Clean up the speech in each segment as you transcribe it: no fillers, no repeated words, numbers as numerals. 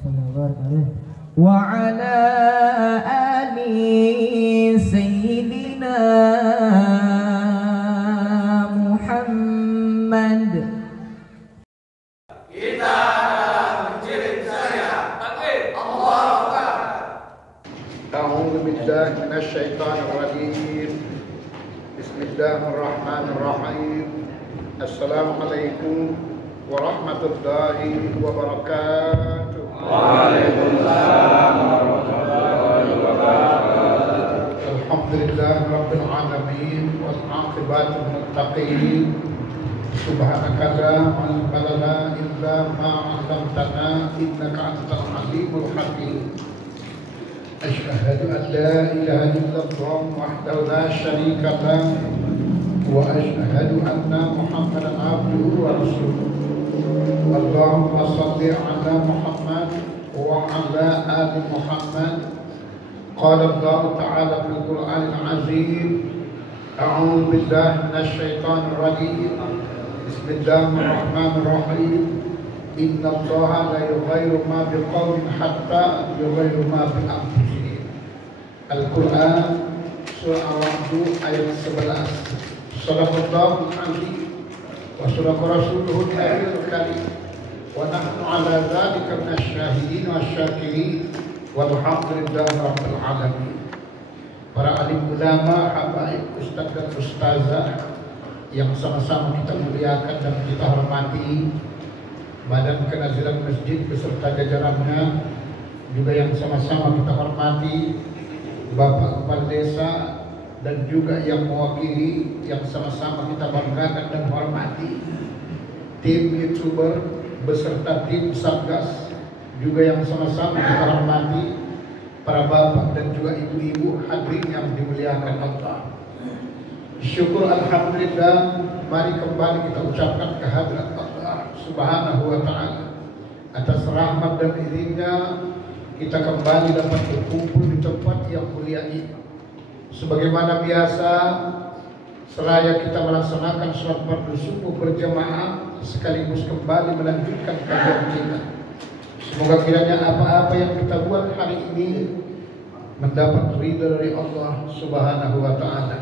wa ala ali sayyidina Muhammad. Kita mengirim saya. Takbir. Allahu Akbar. A'udzu billahi minasyaitonir rajim. Bismillahirrahmanirrahim. Assalamualaikum warahmatullahi wabarakatuh. Waalaikumsalam warahmatullahi wabarakatuh. Alhamdulillah rabbil alamin wal aqibatu lil muttaqin. Subhanaka la ilma lana illa ma 'allamtana innaka antal alimul hakim. Asyhadu an la ilaha illallah wahdahu la syarika lah wa asyhadu anna Muhammadan abduhu wa rasuluh. Allahumma shalli ala Muhammad wa ala ali Muhammad. Qala Allah ta'ala fil Qur'anil 'azim. A'udzu billahi minasyaitonir rajim. Bismillahirrahmanirrahim. Inna Allaha la yughayyiru ma biqaumin hatta yughayyiru ma bi anfusihim. Al-Quran surah Al-Ra'd ayat 11. Shadaqallahul azim wa shadaqa rasuluhul nabiyul karim wa nahnu ala dzalika minasyahidin wasyakirin walhamdulillahi rabbil alamin. Para alim ulama, habaib, ustaz dan ustazah yang sama-sama kita muliakan dan kita hormati, Badan Kenaziran Masjid beserta jajarannya, juga yang sama-sama kita hormati Bapak Kepala Desa dan juga yang mewakili yang sama-sama kita banggakan dan hormati tim YouTuber beserta tim Satgas, juga yang sama-sama kita hormati para bapak dan juga ibu-ibu hadirin yang dimuliakan Allah. Syukur alhamdulillah, mari kembali kita ucapkan kehadirat Allah Subhanahu wa ta'ala. Atas rahmat dan izinnya kita kembali dapat berkumpul di tempat yang mulia ini. Sebagaimana biasa, seraya kita melaksanakan sholat fardu subuh berjamaah sekaligus kembali melanjutkan kajian kita. Semoga kiranya apa-apa yang kita buat hari ini mendapat ridha dari Allah Subhanahu wa ta'ala.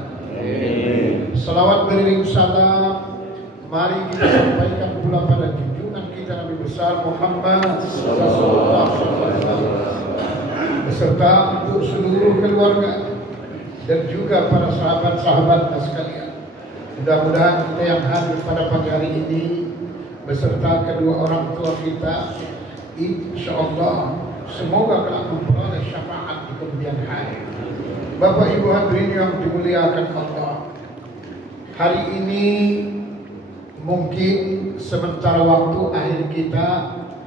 Salawat beriring salam mari kita sampaikan pula pada junjungan kita Nabi besar Muhammad sallallahu alaihi wasallam beserta untuk seluruh keluarga dan juga para sahabat-sahabatnya sekalian. Mudah-mudahan kita yang hadir pada pagi hari ini beserta kedua orang tua kita, insyaallah semoga kelak memperoleh syafaat di kemudian hari. Bapak Ibu hadirin yang dimuliakan Allah, hari ini mungkin sementara waktu akhir kita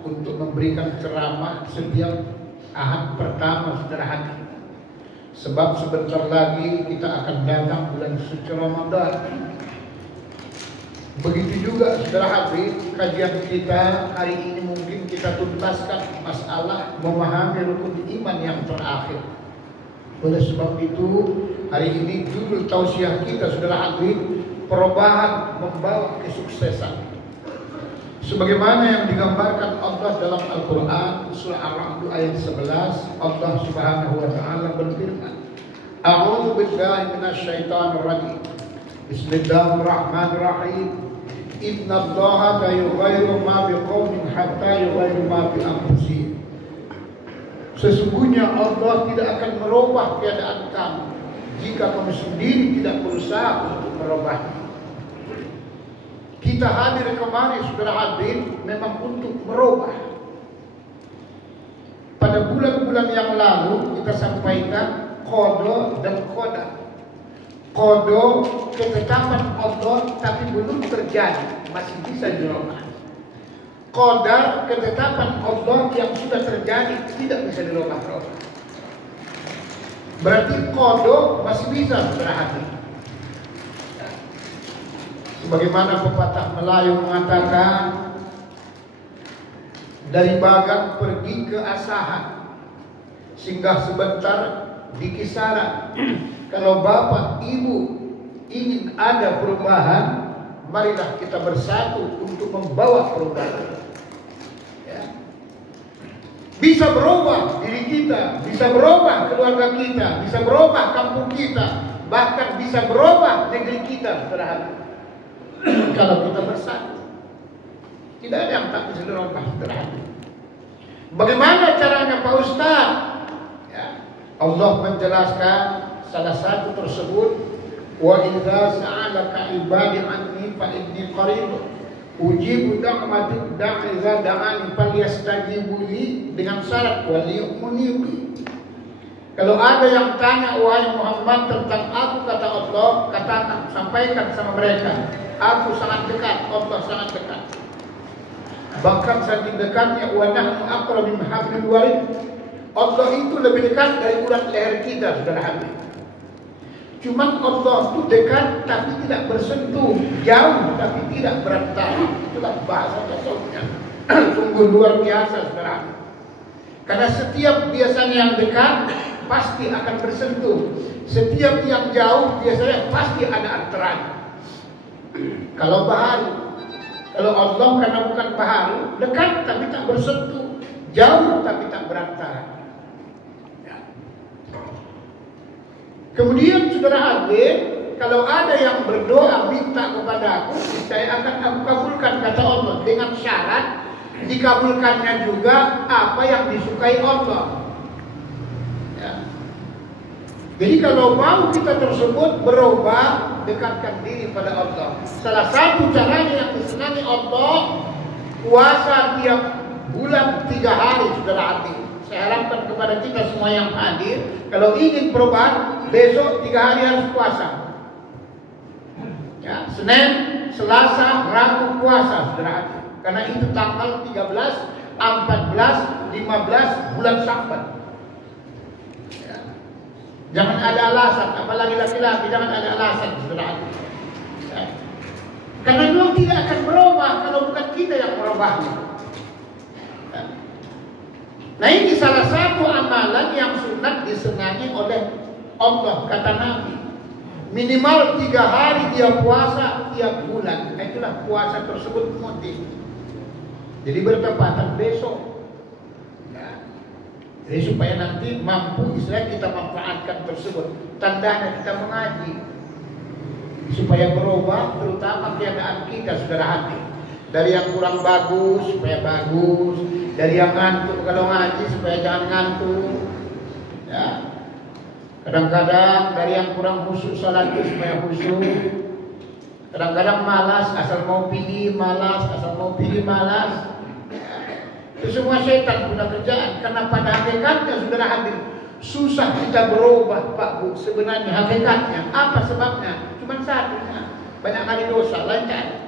untuk memberikan ceramah setiap Ahad pertama saudara hati. Sebab sebentar lagi kita akan datang bulan suci Ramadan. Begitu juga saudara hadirin, kajian kita hari ini mungkin kita tuntaskan masalah memahami rukun iman yang terakhir. Oleh sebab itu hari ini judul tausiah kita saudara hadirin, perubahan membawa kesuksesan. Sebagaimana yang digambarkan Allah dalam Al-Quran surah Al-Ra'd ayat 11, Allah Subhanahu wa ta'ala berfirman, A'udzu billahi minasyaitonir rajim. Bismillahirrahmanirrahim. Inna Allaha la yughayyiru ma biqaumin hatta yughayyiru ma bi anfusihim. Sesungguhnya Allah tidak akan merubah keadaan kamu jika kamu sendiri tidak berusaha untuk merubahnya. Kita hadir kemari saudara hadirin memang untuk merubah. Pada bulan-bulan yang lalu kita sampaikan qada dan qadar. Qada ketetapan Allah tapi belum terjadi, masih bisa dirubah. Qadar ketetapan Allah yang sudah terjadi tidak bisa dirubah-rubah. Berarti qada masih bisa saudara hadirin. Sebagaimana pepatah Melayu mengatakan, dari bagang pergi ke asahan, singgah sebentar di kisaran. Kalau bapak ibu ingin ada perubahan, marilah kita bersatu untuk membawa perubahan. Ya. Bisa berubah diri kita, bisa berubah keluarga kita, bisa berubah kampung kita, bahkan bisa berubah negeri kita, saudara. Kalau kita bersatu, tidak ada yang tak bisa dirubah, saudara. Bagaimana caranya Pak Ustaz? Ya, Allah menjelaskan salah satu tersebut, wa idza sa'alaka ibadi anni fa inni qarib ujibu da'watad da'i idza da'ani falyastajibu li, dengan syarat wal yu'minu bi. Kalau ada yang tanya wahai Muhammad tentang aku, kata Allah, katakan, sampaikan sama mereka, aku sangat dekat, Allah sangat dekat. Bahkan saking dekatnya, wa nahnu aqrabu min hablil warid. Allah itu lebih dekat dari urat leher kita, saudara hati. Cuman Allah itu dekat tapi tidak bersentuh, jauh tapi tidak berantara. Itulah bahasa tasawufnya. Sungguh luar biasa, saudara. Karena setiap biasanya yang dekat pasti akan bersentuh. Setiap yang jauh biasanya pasti ada antaranya. Kalau baharu, kalau Allah karena bukan baharu, dekat tapi tak bersentuh, jauh tapi tak berantara. Kemudian saudara hadir, kalau ada yang berdoa minta kepada aku, saya akan aku kabulkan, kata Allah, dengan syarat dikabulkannya juga apa yang disukai Allah. Ya. Jadi kalau mau kita tersebut berubah, dekatkan diri pada Allah. Salah satu caranya yang disenangi Allah, puasa tiap bulan 3 hari, saudara hadir. Saya harapkan kepada kita semua yang hadir, kalau ingin perubahan, besok 3 hari harus puasa. Ya, Senin, Selasa, Rabu puasa, saudara. Karena itu tanggal 13, 14, 15 bulan Syawal. Ya. Jangan ada alasan, apalagi laki-laki, jangan ada alasan, saudara. Ya. Karena memang tidak akan berubah kalau bukan kita yang merubahnya. Nah, ini salah satu amalan yang sunat disenangi oleh Allah, kata Nabi. Minimal 3 hari dia puasa tiap bulan. Itulah puasa tersebut motif. Jadi bertepatan besok. Ya. Jadi supaya nanti mampu istilah kita manfaatkan tersebut. Tandanya kita mengaji. Supaya berubah terutama keadaan kita, saudara hati. Dari yang kurang bagus supaya bagus, dari yang ngantuk kalau ngaji supaya jangan ngantuk. Ya. Kadang-kadang dari yang kurang khusyuk salat supaya khusyuk. Kadang-kadang malas, asal mau pilih malas, asal mau pilih malas. Ya. Itu semua setan punya kerjaan. Karena pada hakikatnya saudara hadir, susah kita berubah Pak Bu. Sebenarnya hakikatnya apa sebabnya? Cuma satunya, banyak kali dosa, lancar.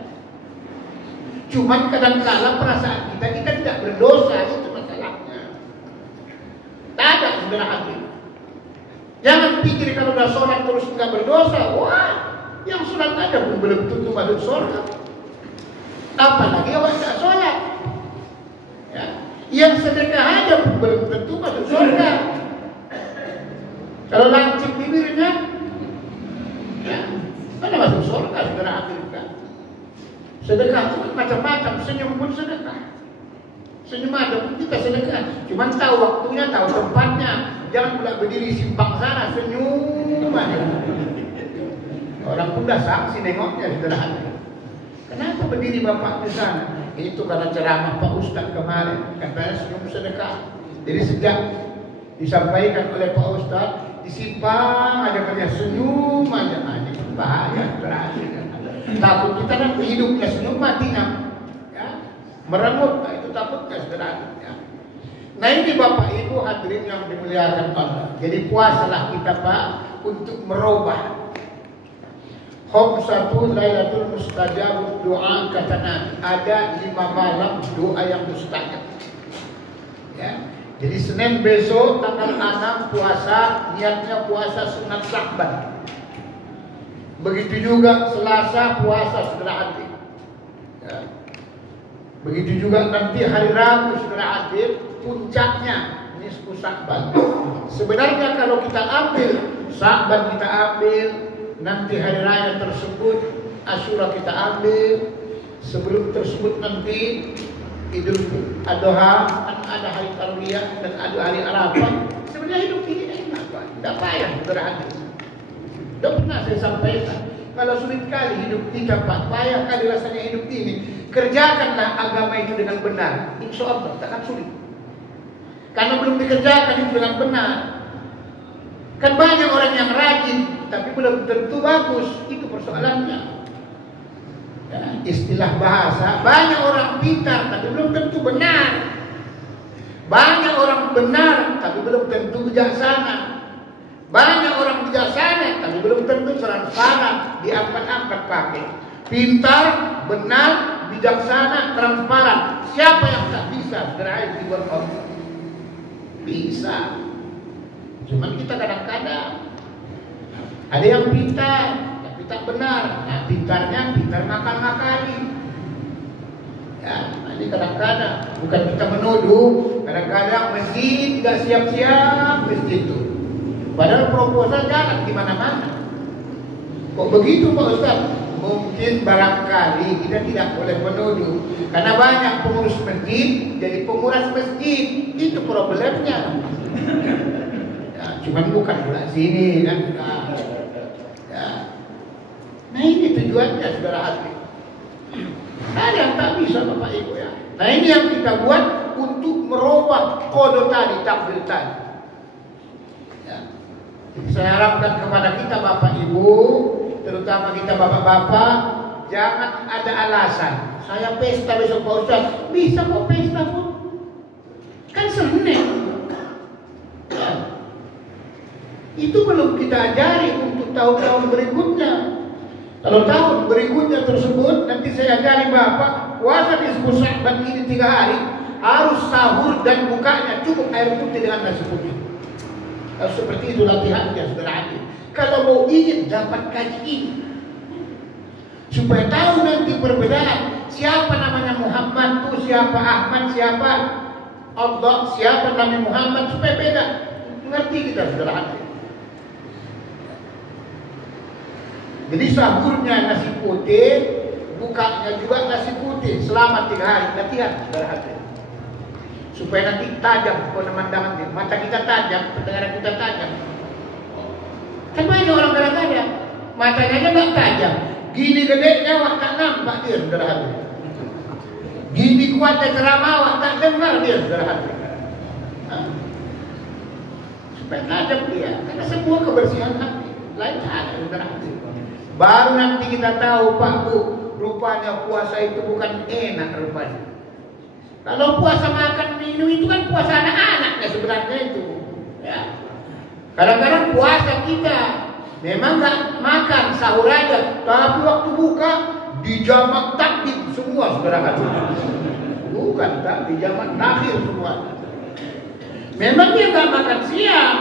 Cuman kadang-kala perasaan kita tidak berdosa, itu masalahnya. Tak ada, saudara hadir. Jangan pikir kalau udah sholat terus nggak berdosa. Wah, yang sholat aja pun belum tentu masuk surga. Apalagi orang nggak sholat. Ya. Yang sedekah aja pun belum tentu masuk surga. Kalau lancip bibirnya, ya, mana masuk surga, saudara hadir kan? Sedekah itu macam-macam, senyum pun sedekah. Senyum aja pun kita sedekah. Cuma tahu waktunya, tahu tempatnya. Jangan pula berdiri simpang sana, senyum aja. Orang pun dah saksi nengoknya, saudara. Kenapa berdiri bapak di sana? Itu karena ceramah Pak Ustaz kemarin. Katanya senyum sedekah. Jadi sejak disampaikan oleh Pak Ustaz, disimpang aja katanya senyum aja. Bahaya, terakhir. Takut kita nanti hidupnya senyum, matinya ya, merengut. Nah, itu takutnya, saudara. Ya. Nah, ini Bapak Ibu hadirin yang dimuliakan Allah. Jadi puasalah kita Pak untuk merubah. Khamsatu lailatul mustajabud doa, kata Nabi. Ada 5 malam doa yang mustajab. Ya. Jadi Senin besok tanggal 6 puasa, niatnya puasa sunat Sya'ban. Begitu juga Selasa puasa, saudara hadir. Ya. Begitu juga nanti hari Rabu, saudara hadir, puncaknya nisfu Sya'ban. Sebenarnya kalau kita ambil Sya'ban, kita ambil nanti hari raya tersebut, Asyura kita ambil, sebelum tersebut nanti Idul Adha, ada hari Tarwiyah dan ada hari Arafah. Sebenarnya hidup ini enak, Pak. Tidak payah berhati. Tidak pernah saya sampaikan. Kalau sulit kali hidup kita, Pak, payah kali rasanya hidup ini. Kerjakanlah agama itu dengan benar. Insya Allah takkan sulit. Karena belum dikerjakan itu dengan benar. Kan banyak orang yang rajin, tapi belum tentu bagus. Itu persoalannya. Ya, istilah bahasa, banyak orang pintar tapi belum tentu benar. Banyak orang benar tapi belum tentu bijaksana. Banyak orang bijaksana tapi belum tentu transparan, diangkat-angkat pakai. Pintar, benar, bijaksana, transparan. Siapa yang tak bisa berada di luar Allah? Bisa. Cuman kita kadang-kadang ada yang pintar tak benar. Nah, pintar ngakal-ngakali. Ya, ini kadang-kadang bukan kita menuduh, kadang-kadang masjid tidak siap-siap masjid itu. Padahal proposal jalan di mana-mana. Kok begitu Pak Ustaz? Mungkin barangkali kita tidak boleh menuduh, karena banyak pengurus masjid jadi penguras masjid. Itu problemnya. Ya, cuman bukan pula sini kan. Nah ini tujuannya saudara hati. Ada yang tak bisa Bapak Ibu ya. Nah ini yang kita buat untuk merubah kode tadi, takdir tadi. Ya. Jadi saya harapkan kepada kita Bapak Ibu, terutama kita bapak-bapak, jangan ada alasan. Saya pesta besok Pak Ustaz. Bisa kok pesta pun. Kan Senin. Ya. Itu belum kita ajari untuk tahun-tahun berikutnya. Kalau tahun berikutnya tersebut nanti saya ajari Bapak puasa di 10 Sya'ban ini 3 hari harus sahur dan bukanya cukup air putih dengan nasi putih. Kalau seperti itu latihannya saudara hati. Kalau mau ingin dapat kaji ini, supaya tahu nanti perbedaan siapa namanya Muhammad itu, siapa Ahmad, siapa Allah, siapa Nabi Muhammad, supaya beda. Ngerti kita saudara hati. Jadi sahurnya nasi putih, bukanya juga nasi putih selama 3 hari. Latihan saudara hati. Supaya nanti tajam pemandangan kita. Mata kita tajam, pendengaran kita tajam. Kan banyak orang kadang-kadang matanya aja nggak tajam. Gini gedenya wak tak nampak dia saudara hati. Gini kuatnya ceramah wak tak dengar dia saudara hati. Supaya tajam dia. Karena sebuah kebersihan hati. Lain ada saudara hati. Baru nanti kita tahu Pak Bu, rupanya puasa itu bukan enak rupanya. Kalau puasa makan minum itu kan puasa anak-anaknya sebenarnya itu. Ya. Kadang-kadang puasa kita memang nggak makan sahur aja, tapi waktu buka dijamak takbir semua saudara. Bukan tak dijamak takhir semua. Memang dia nggak makan siang,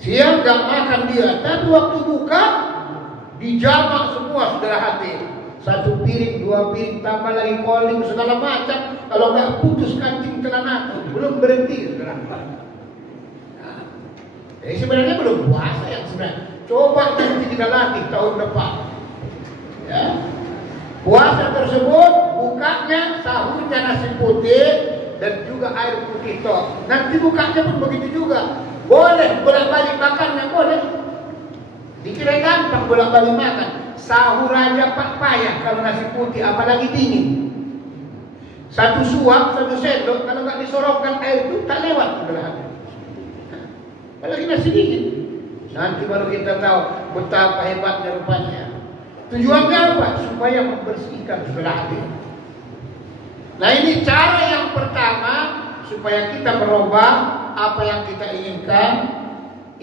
siang nggak makan dia, tapi waktu buka dijamak semua saudara hati. 1 piring, 2 piring, tambah lagi calling segala macam. Kalau nggak putus kancing celana belum berhenti saudara. Nah, jadi sebenarnya belum puasa yang sebenarnya. Coba nanti kita latih tahun depan. Ya. Puasa tersebut bukanya sahurnya nasi putih dan juga air putih toh. Nanti bukanya pun begitu juga. Boleh bolak-balik makannya boleh. Dikira gampang bolak-balik makan. Sahur aja Pak payah kalau nasi putih, apalagi dingin. 1 suap, 1 sendok, kalau nggak disorongkan air itu tak lewat saudara hati. Apalagi nasi dingin. Nanti baru kita tahu betapa hebatnya rupanya. Tujuannya apa? Supaya membersihkan saudara hati. Nah ini cara yang pertama supaya kita merubah apa yang kita inginkan.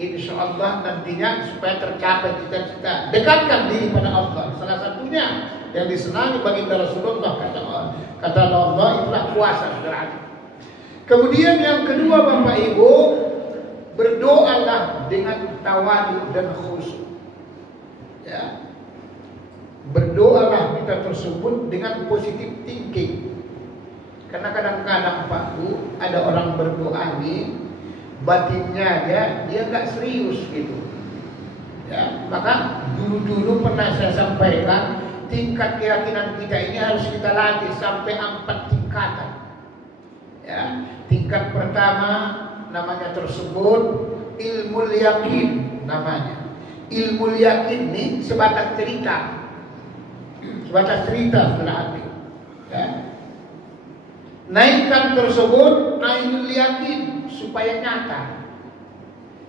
Insya Allah nantinya supaya tercapai cita-cita, dekatkan diri pada Allah. Salah satunya yang disenangi baginda Rasulullah kata Allah itulah puasa saudara. Kemudian yang kedua Bapak Ibu, berdoalah dengan tawadu dan khusyuk. Ya. Berdoalah kita tersebut dengan positif thinking. Karena kadang-kadang Pak Bu ada orang berdoa nih batinnya dia nggak serius gitu. Ya, maka dulu pernah saya sampaikan tingkat keyakinan kita ini harus kita latih sampai 4 tingkat. tingkatan. Ya, tingkat pertama namanya tersebut ilmu yakin namanya. Ilmu yakin ini sebatas cerita. Sebatas cerita sudah hati. Ya. Naikkan tersebut ainul yakin supaya nyata.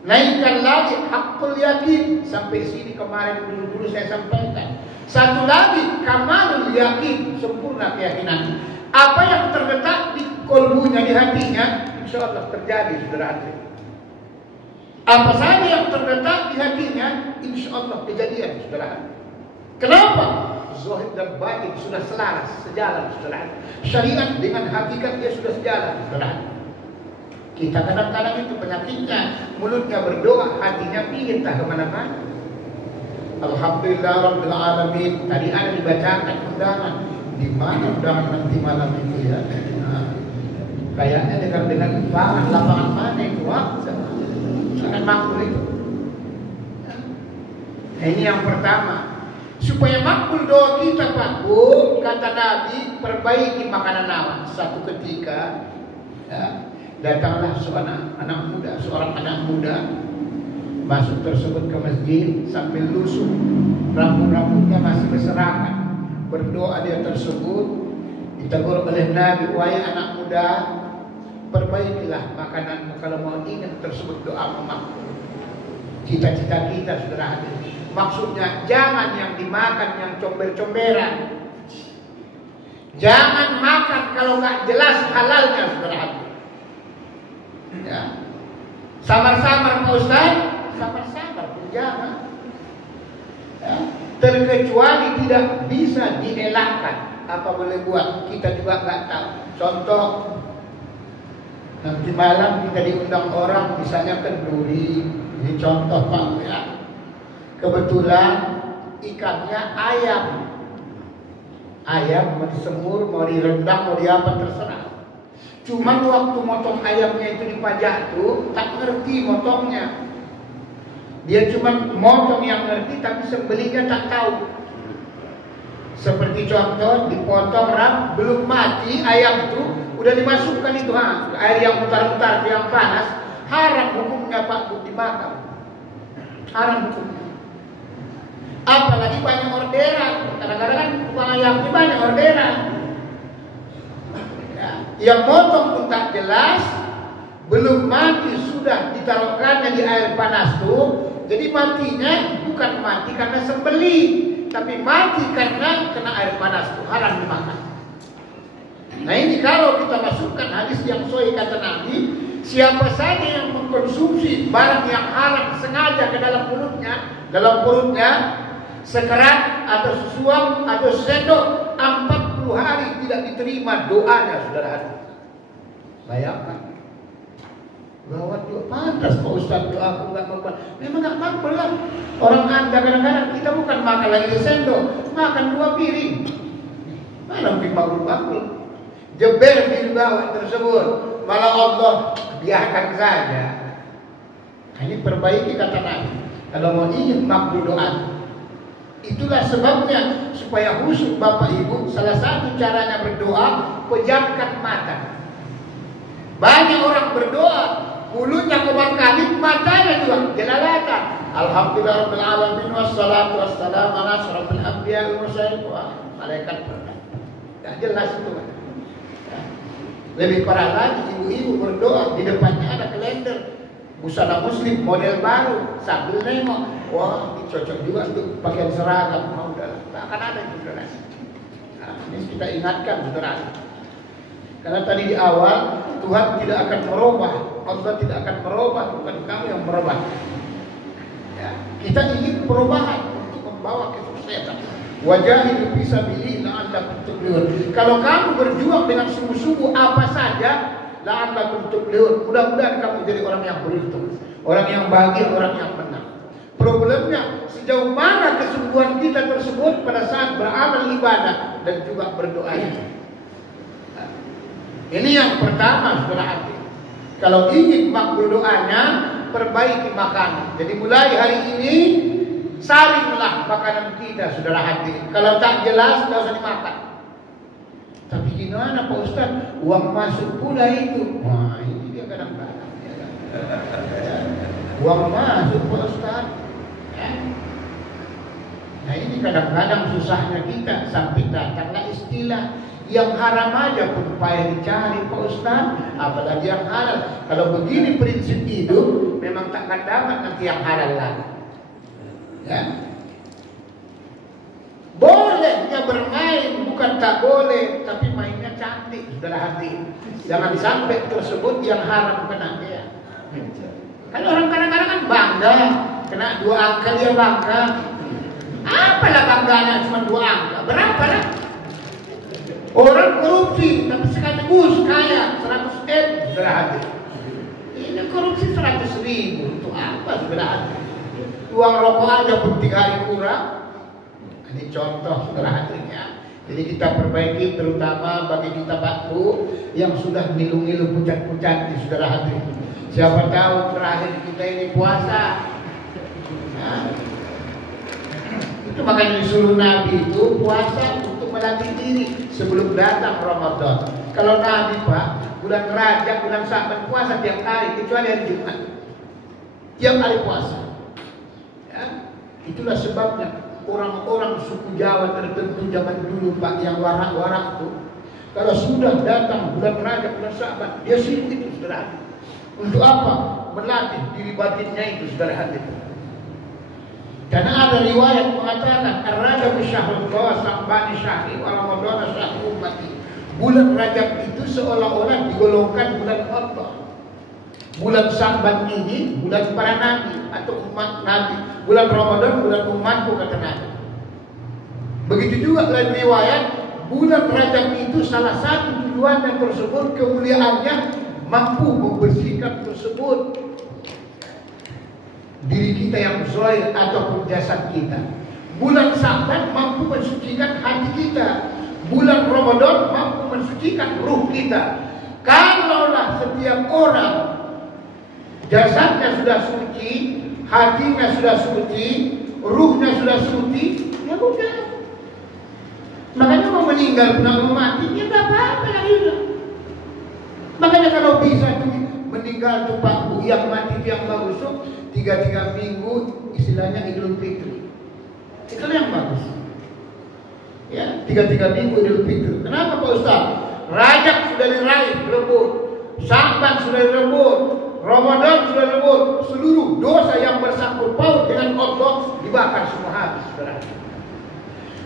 Naikkan lagi hakul yakin. Sampai sini kemarin dulu saya sampaikan. Satu lagi kamalul yakin, sempurna keyakinan. Apa yang terletak di kolbunya, di hatinya, insya Allah terjadi, saudara. Apa saja yang terletak di hatinya, insya Allah kejadian, saudara. Kenapa? Zahir dan batin sudah selaras, sejalan, saudara. Syariat dengan hakikat dia sudah sejalan, saudara. Kita kadang-kadang itu penyakitnya, mulutnya berdoa, hatinya pingin tak kemana-mana. Alhamdulillah Rabbil Alamin. Tadi ada dibacakan undangan. Di mana undangan nanti malam itu ya? Nah, kayaknya dengan lapangan mana itu? Sangat makbul itu. Nah, ini yang pertama. Supaya makbul doa kita Pak Bu, kata Nabi, perbaiki makanan awak. Satu ketika ya, datanglah seorang anak muda masuk tersebut ke masjid sambil lusuh, rambut-rambutnya masih berserakan. Berdoa dia tersebut, ditegur oleh Nabi, wahai anak muda, perbaikilah makananmu kalau mau ingin tersebut doa makbul. Cita-cita kita saudara hadir. Maksudnya jangan yang dimakan yang comber-comberan. Jangan makan kalau nggak jelas halalnya saudara hadir. Ya. Samar-samar Pak Ustaz, samar-samar pun jangan. Ya. Terkecuali tidak bisa dielakkan, apa boleh buat, kita juga nggak tahu. Contoh, nanti malam kita diundang orang misalnya kenduri, ini contoh Pak ya. Kebetulan ikannya ayam mau disemur, mau direndam, mau diapa terserah. Cuman waktu motong ayamnya itu dipajak tuh tak ngerti motongnya. Dia cuma motong yang ngerti tapi sembelihnya tak tahu. Seperti contoh dipotong belum mati ayam itu udah dimasukkan itu air yang mutar-mutar yang panas, haram hukumnya Pak Bu dimakan. Haram hukumnya. Apalagi banyak orderan. Kadang-kadang kan tukang ayam ini banyak orderan. Yang motong pun tak jelas, belum mati sudah ditaruhkannya di air panas tuh. Jadi matinya bukan mati karena sembeli, tapi mati karena kena air panas tuh, haram dimakan. Nah ini kalau kita masukkan hadis yang sahih kata Nabi, siapa saja yang mengkonsumsi barang yang haram sengaja ke dalam perutnya, sekerat atau sesuap atau sendok 40 hari tidak diterima doanya saudara. Bayangkan. Bahwa doa pantas Pak Ustaz doa aku nggak makbul. Memang nggak makbul lah. Orang Anda kadang-kadang kita bukan makan lagi sendok, makan 2 piring. Mana mungkin makbul? Jeber di bawah tersebut, malah Allah biarkan saja. Nah, ini perbaiki kata Nabi. Kalau mau ingin makbul doa, itulah sebabnya supaya khusyuk Bapak Ibu, salah satu caranya berdoa, pejamkan mata. Banyak orang berdoa, mulutnya kobar-kadip, matanya juga jelalatan. Alhamdulillahirabbil alamin wassalatu wassalamu ala asyrofil anbiya'i wal mursalin. Malaikat berdoa. Enggak jelas itu kan. Lebih parah lagi ibu-ibu berdoa, di depannya ada kalender busana muslim model baru, sambil nengok, wah ini cocok juga untuk pakaian seragam. Mau udah, tak akan ada itu saudara. Nah, ini kita ingatkan saudara. Karena tadi di awal Tuhan tidak akan merubah, Allah tidak akan merubah, bukan kamu yang merubah. Ya, kita ingin perubahan untuk membawa kesuksesan. Wajahidu fi sabilillah la'allakum tuflihun. Kalau kamu berjuang dengan sungguh-sungguh apa saja, la'allakum tuflihun. Mudah-mudahan kamu jadi orang yang beruntung, orang yang bahagia, orang yang menang. Problemnya sejauh mana kesungguhan kita tersebut pada saat beramal ibadah dan juga berdoa itu. Ini yang pertama saudara hati. Kalau ingin makbul doanya, perbaiki makanan. Jadi mulai hari ini saringlah makanan kita saudara hati. Kalau tak jelas tidak usah dimakan. Tapi Gimana Pak Ustaz? Uang masuk pula itu. Wah, ini dia kadang-kadang. Uang masuk Pak Ustaz. Nah ini kadang-kadang susahnya kita sampai datanglah istilah yang haram aja pun payah dicari Pak Ustaz, apalagi yang halal. Kalau begini prinsip hidup, memang takkan dapat nanti yang halal lagi. Ya. Bolehnya bermain, bukan tak boleh, tapi mainnya cantik, saudara hati. Jangan sampai tersebut yang haram kena ya. Kan orang kadang-kadang kan bangga, kena 2 angka dia bangga. Apalah bangganya cuma 2 angka, berapa lah? Orang korupsi, tapi sekaligus kaya 100 M, saudara hati. Ini korupsi 100.000, untuk apa saudara hati? Uang rokok aja pun 3 hari kurang. Ini contoh saudara hatinya. Jadi kita perbaiki terutama bagi kita batu yang sudah ngilu-ngilu pucat-pucat di saudara hati. Siapa tahu terakhir kita ini puasa. Nah, itu makanya disuruh Nabi itu puasa untuk melatih diri sebelum datang Ramadan. Kalau Nabi Pak, bulan Rajab, bulan Sa'ban puasa tiap hari kecuali hari Jumat. Tiap hari puasa. Ya, itulah sebabnya orang-orang suku Jawa tertentu zaman dulu Pak yang warak-warak tuh, kalau sudah datang bulan Rajab, bulan Sa'ban, dia sibuk itu saudara hati. Untuk apa? Melatih diri batinnya itu saudara hati. Karena ada riwayat mengatakan Ar-Rajab syahrul Allah, Sa'ban syahri, wa Ramadan syahrul ummati. Bulan Rajab itu seolah-olah digolongkan bulan Allah. Bulan Sa'ban ini bulan para nabi atau umat nabi. Bulan Ramadan bulan umatku kata Nabi. Begitu juga dalam riwayat bulan Rajab itu salah satu tujuannya tersebut kemuliaannya mampu membersihkan tersebut diri kita yang zahir ataupun jasad kita. Bulan Sa'ban mampu mensucikan hati kita. Bulan Ramadan mampu mensucikan ruh kita. Kalaulah setiap orang jasadnya sudah suci, hatinya sudah suci, ruhnya sudah suci, ya udah. Makanya mau meninggal pun mau mati, ya tidak apa-apa lah hidup. Makanya kalau bisa tuh meninggal tuh Pak Bu yang mati yang bagus tuh 3 minggu istilahnya Idul Fitri. Itu yang bagus. Ya, 3 minggu Idul Fitri. Kenapa Pak Ustaz? Rajab sudah diraih, rebut. Sa'ban sudah direbut. Ramadan sudah lewat, seluruh dosa yang bersangkut paut dengan Allah dibakar semua habis.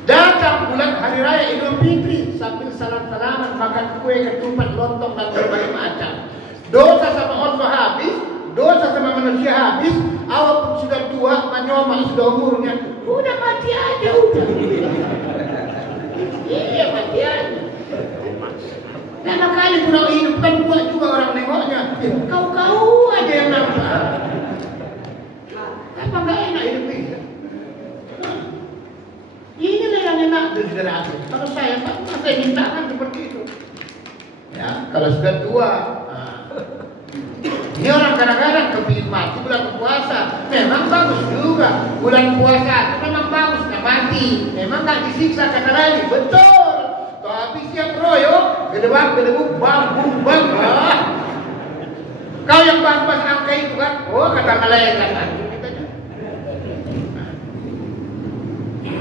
Datang bulan hari raya Idul Fitri sambil salam-salaman makan kue, ketupat, lontong dan berbagai macam. Dosa sama Allah habis, dosa sama manusia habis. Awak pun sudah tua, menyoma sudah umurnya, udah mati aja udah. Iya mati aja. Karena kali pulau hidup kan buat juga orang nengoknya. Kau aja yang nampak. Apa enggak enak hidup ini? Inilah yang enak dari saudara. Kalau saya Pak, saya mintakan seperti itu. Ya, kalau sudah tua. Ini orang kadang-kadang kepingin mati bulan puasa. Memang bagus juga. Bulan puasa itu memang bagus, nggak mati. Memang nggak disiksa kata lagi. Betul. Tapi siap royok, gedebak-gedebuk, bang. Kau yang bahas angka itu kan? Oh, kata malaikat kan?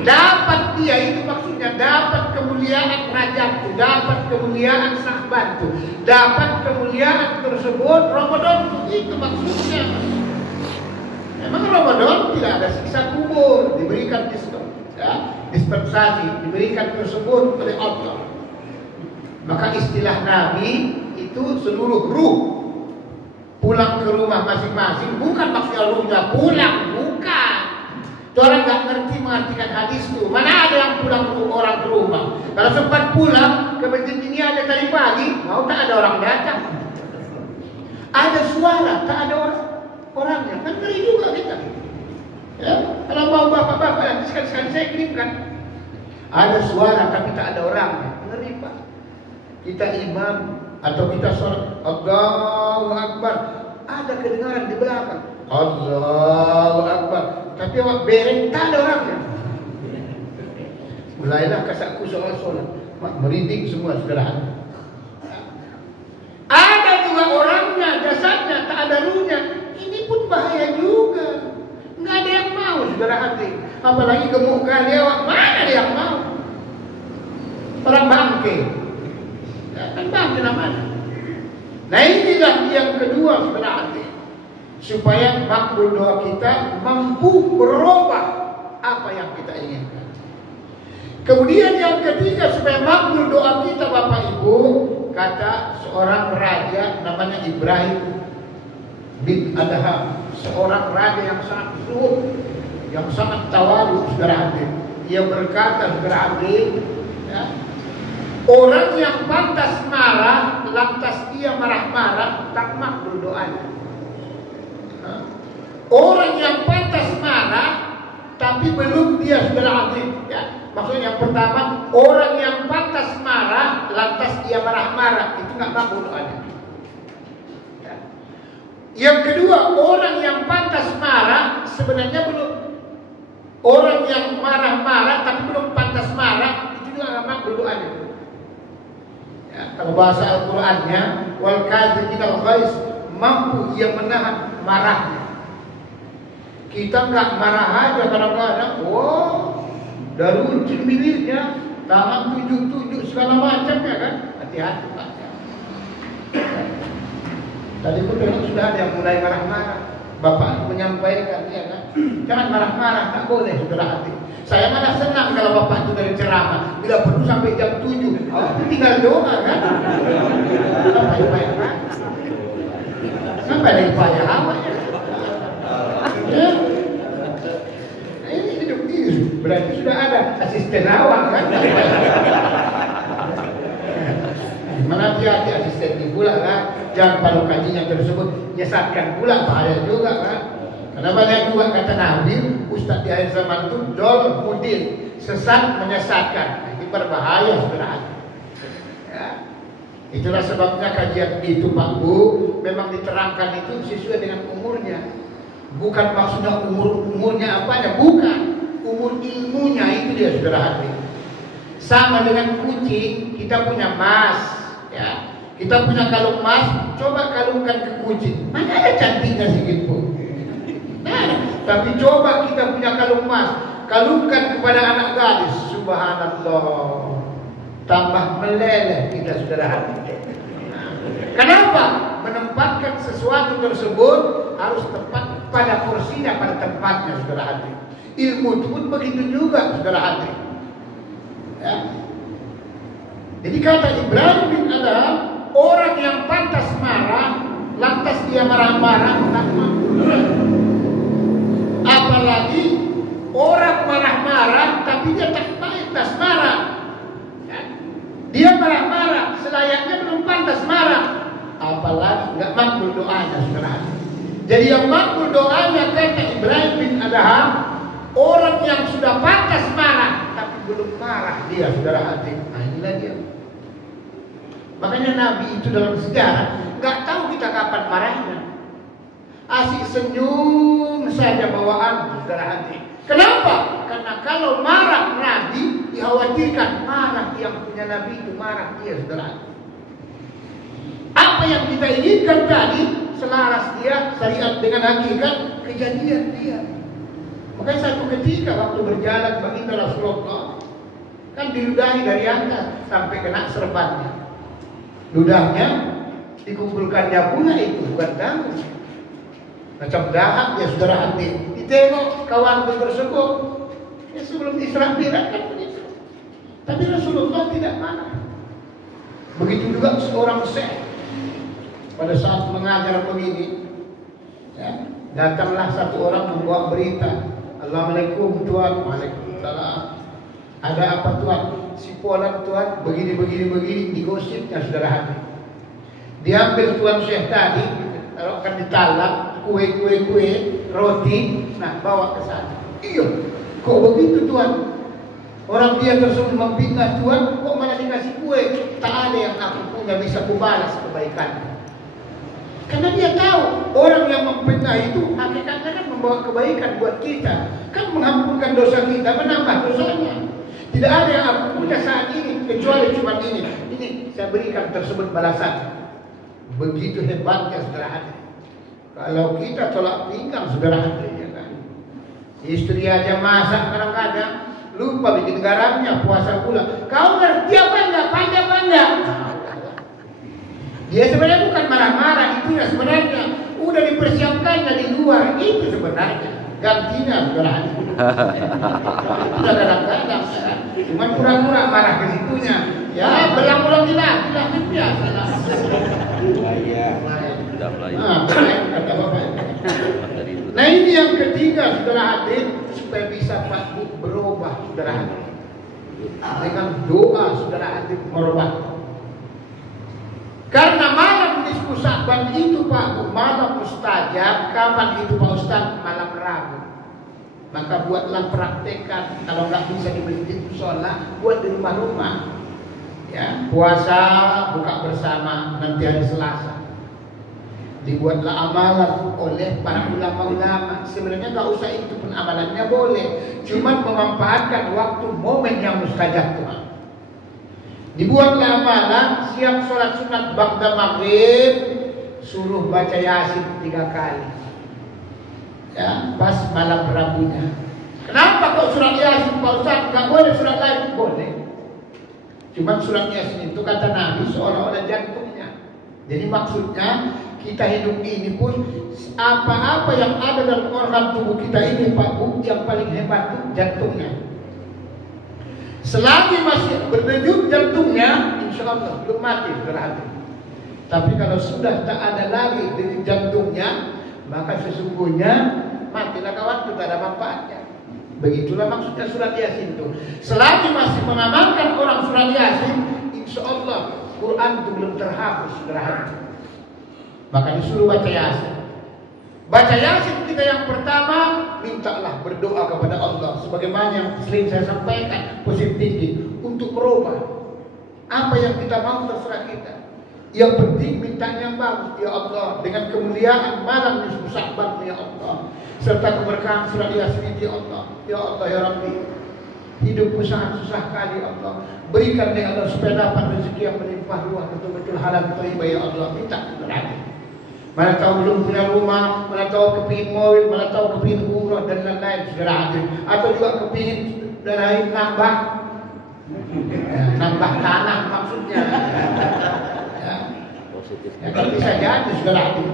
Dapat dia itu maksudnya dapat kemuliaan Rajab itu, dapat kemuliaan Sa'ban itu, dapat kemuliaan tersebut Ramadan itu maksudnya. Memang Ramadan tidak ada siksa kubur, diberikan dispensasi, diberikan tersebut oleh Allah. Maka istilah Nabi itu seluruh ruh pulang ke rumah masing-masing, bukan maksudnya ruhnya pulang, bukan. Orang nggak ngerti mengartikan hadis itu. Mana ada yang pulang orang ke rumah? Kalau sempat pulang ke masjid ini ada tadi pagi, mau tak ada orang datang. Ada suara, tak ada orangnya. Kan ngeri juga kita. Ya, kalau mau bapak-bapak nanti sekali-sekali saya kirimkan. Ada suara tapi tak ada orangnya. Ngeri Pak. Kita imam atau kita sholat Allahu Akbar, ada kedengaran di belakang Allahu Akbar, tapi awak bereng tak ada orangnya. Mulailah kasakku soal sholat, merinding semua saudara. Apalagi gemuk kali awak, mana dia yang mau? Orang bangke, ya, kan bangke namanya. Nah inilah yang kedua berarti supaya makbul doa kita mampu berubah apa yang kita inginkan. Kemudian yang ketiga supaya makbul doa kita Bapak Ibu, kata seorang raja namanya Ibrahim bin Adham, seorang raja yang sangat zuhud, yang sangat tawadhu, saudara hadirin. Dia berkata, saudara hadirin, ya, orang yang pantas marah lantas dia marah-marah tak makbul doanya. Orang yang pantas marah tapi belum dia saudara hadirin, ya. Maksudnya yang pertama, orang yang pantas marah lantas dia marah-marah, itu nggak makbul doanya. Ya. Yang kedua, orang yang pantas marah sebenarnya belum, orang yang marah-marah tapi belum pantas marah, itu juga nggak makbul doanya. Ya, kalau bahasa Al-Qur'annya, wal kadhiminal ghaiz, mampu ia menahan marahnya. Kita nggak marah aja kadang-kadang, wow, dari uncit bibirnya, tangan tunjuk-tunjuk segala macam ya kan, hati-hati Pak. Tadi pun sudah ada yang mulai marah-marah. Bapak menyampaikan ya kan, jangan marah-marah, tak boleh saudara hati. Saya malah senang kalau Bapak itu dari ceramah, bila perlu sampai jam 7, itu tinggal doa kan. Sampai payah kan? Sampai lagi payah apa ya? Ya. Ini hidup ini berarti sudah ada asisten awak kan? Mana hati-hati asisten pula kan? Jangan palu kajinya tersebut nyesatkan pula, bahaya juga kan? Karena banyak juga kata Nabi, Ustaz di akhir zaman itu dol mudin, sesat menyesatkan. Ini berbahaya saudara. Ya. Itulah sebabnya kajian itu Pak Bu memang diterangkan itu sesuai dengan umurnya. Bukan maksudnya umurnya apanya, bukan. Umur ilmunya itu dia saudara hati. Sama dengan kucing, kita punya emas, ya. Kita punya kalung emas, coba kalungkan ke kucing. Mana ada cantiknya sedikit pun. Nah, tapi coba kita punya kalung emas, kalungkan kepada anak gadis, subhanallah, tambah meleleh kita saudara hati. Kenapa? Menempatkan sesuatu tersebut harus tepat pada porsinya, pada tempatnya saudara hati. Ilmu itu pun begitu juga saudara hati. Ya. Jadi kata Ibrahim bin Adham, orang yang pantas marah lantas dia marah-marah tak mampu. Apalagi orang marah-marah tapi dia tak pantas marah. Ya. Dia marah-marah selayaknya belum pantas marah. Apalagi nggak makbul doanya saudara. Jadi yang makbul doanya kata Ibrahim bin Adham, orang yang sudah pantas marah tapi belum marah dia saudara hati. Nah inilah dia. Makanya Nabi itu dalam sejarah nggak tahu kita kapan marahnya. Asik senyum saja bawaan saudara hati. Kenapa? Karena kalau marah Nabi dikhawatirkan marah yang punya Nabi itu marah dia saudara hati. Apa yang kita inginkan tadi selaras dia syariat dengan hakikat kejadian dia. Makanya satu ketika waktu berjalan baginda Rasulullah kan diludahi dari atas sampai kena serbannya. Ludahnya dikumpulkannya pula itu bukan tanggung. Macam dahak ya saudara hati. Ditengok kawan tersebut ya sebelum Isra Mi'raj kan begitu. Tapi Rasulullah tidak marah. Begitu juga seorang syekh pada saat mengajar begini, ya, datanglah satu orang membawa berita. Assalamualaikum Tuhan. Waalaikumsalam. Ada apa Tuhan? Si Polan Tuhan begini digosipnya saudara hati. Diambil Tuan Syekh tadi, taruhkan di talang, kue, roti, nah bawa ke sana. Iya, kok begitu Tuhan? Orang dia tersebut memfitnah Tuhan, kok malah dikasih kue? Tak ada yang aku punya bisa kubalas kebaikannya. Karena dia tahu orang yang memfitnah itu hakikatnya kan membawa kebaikan buat kita, kan mengampunkan dosa kita, menambah dosanya. Tidak ada yang aku punya saat ini kecuali cuma ini. Ini saya berikan tersebut balasan. Begitu hebatnya saudara hati. Kalau kita tolak pinggang saudara hati, ya kan? Istri aja masak kadang-kadang, lupa bikin garamnya, puasa pula. Kau ngerti apa enggak? Pandai-pandai. Dia sebenarnya bukan marah-marah, itu ya sebenarnya udah dipersiapkannya di luar, itu sebenarnya gantinya saudara. Sudah kadang-kadang ya. Cuman pura-pura marah ke situnya. Ya, belang-belang kita biasa lah. Nah ini yang ketiga saudara hadir, supaya bisa Pak Bu berubah saudara hadir. Dengan doa saudara hadir merubah. Karena malam nisfu Sya'ban itu Pak Bu, malam mustajab. Kapan itu Pak Ustaz? Malam Rabu. Maka buatlah praktekan. Kalau nggak bisa di masjid sholat, buat di rumah-rumah. Ya, puasa buka bersama nanti hari Selasa. Dibuatlah amalan oleh para ulama-ulama. Sebenarnya nggak usah itu pun amalannya boleh. Cuma memanfaatkan waktu momen yang mustajab Tuhan. Dibuatlah amalan siap sholat sunat ba'da maghrib, suruh baca Yasin 3 kali. Ya, pas malam Rabunya. Kenapa kok surat Yasin Pak Ustaz? Nggak boleh surat lain? Boleh. Cuma surat Yasin itu kata Nabi seolah-olah jantungnya. Jadi maksudnya kita hidup ini pun apa-apa yang ada dalam organ tubuh kita ini Pak Bu, yang paling hebat itu jantungnya. Selagi masih berdenyut jantungnya, insya Allah belum mati berarti. Tapi kalau sudah tak ada lagi denyut jantungnya, maka sesungguhnya matilah kawan, itu tak ada manfaatnya. Begitulah maksudnya surat Yasin itu. Selagi masih mengamalkan orang surat Yasin, insya Allah Quran itu belum terhapus berarti. Maka disuruh baca Yasin. Baca Yasin kita yang pertama, mintalah berdoa kepada Allah. Sebagaimana yang sering saya sampaikan, positif tinggi untuk merubah apa yang kita mau, terserah kita. Yang penting mintanya yang bagus, ya Allah, dengan kemuliaan malam nisfu Sya'ban, ya Allah, serta keberkahan surat Yasin, ya Allah, ya Allah, ya Rabbi. Hidupku sangat susah kali, ya Allah. Berikan ya Allah supaya dapat rezeki yang melimpah ruah, betul-betul halal thayyibah, ya Allah. Minta berani. Mana tahu belum punya rumah, mana tahu kepingin mobil, mana tahu kepingin umrah dan lain-lain saudara hadir. Atau juga kepingin saudara nambah tanah maksudnya. Ya, kalau bisa jadi saudara hadir.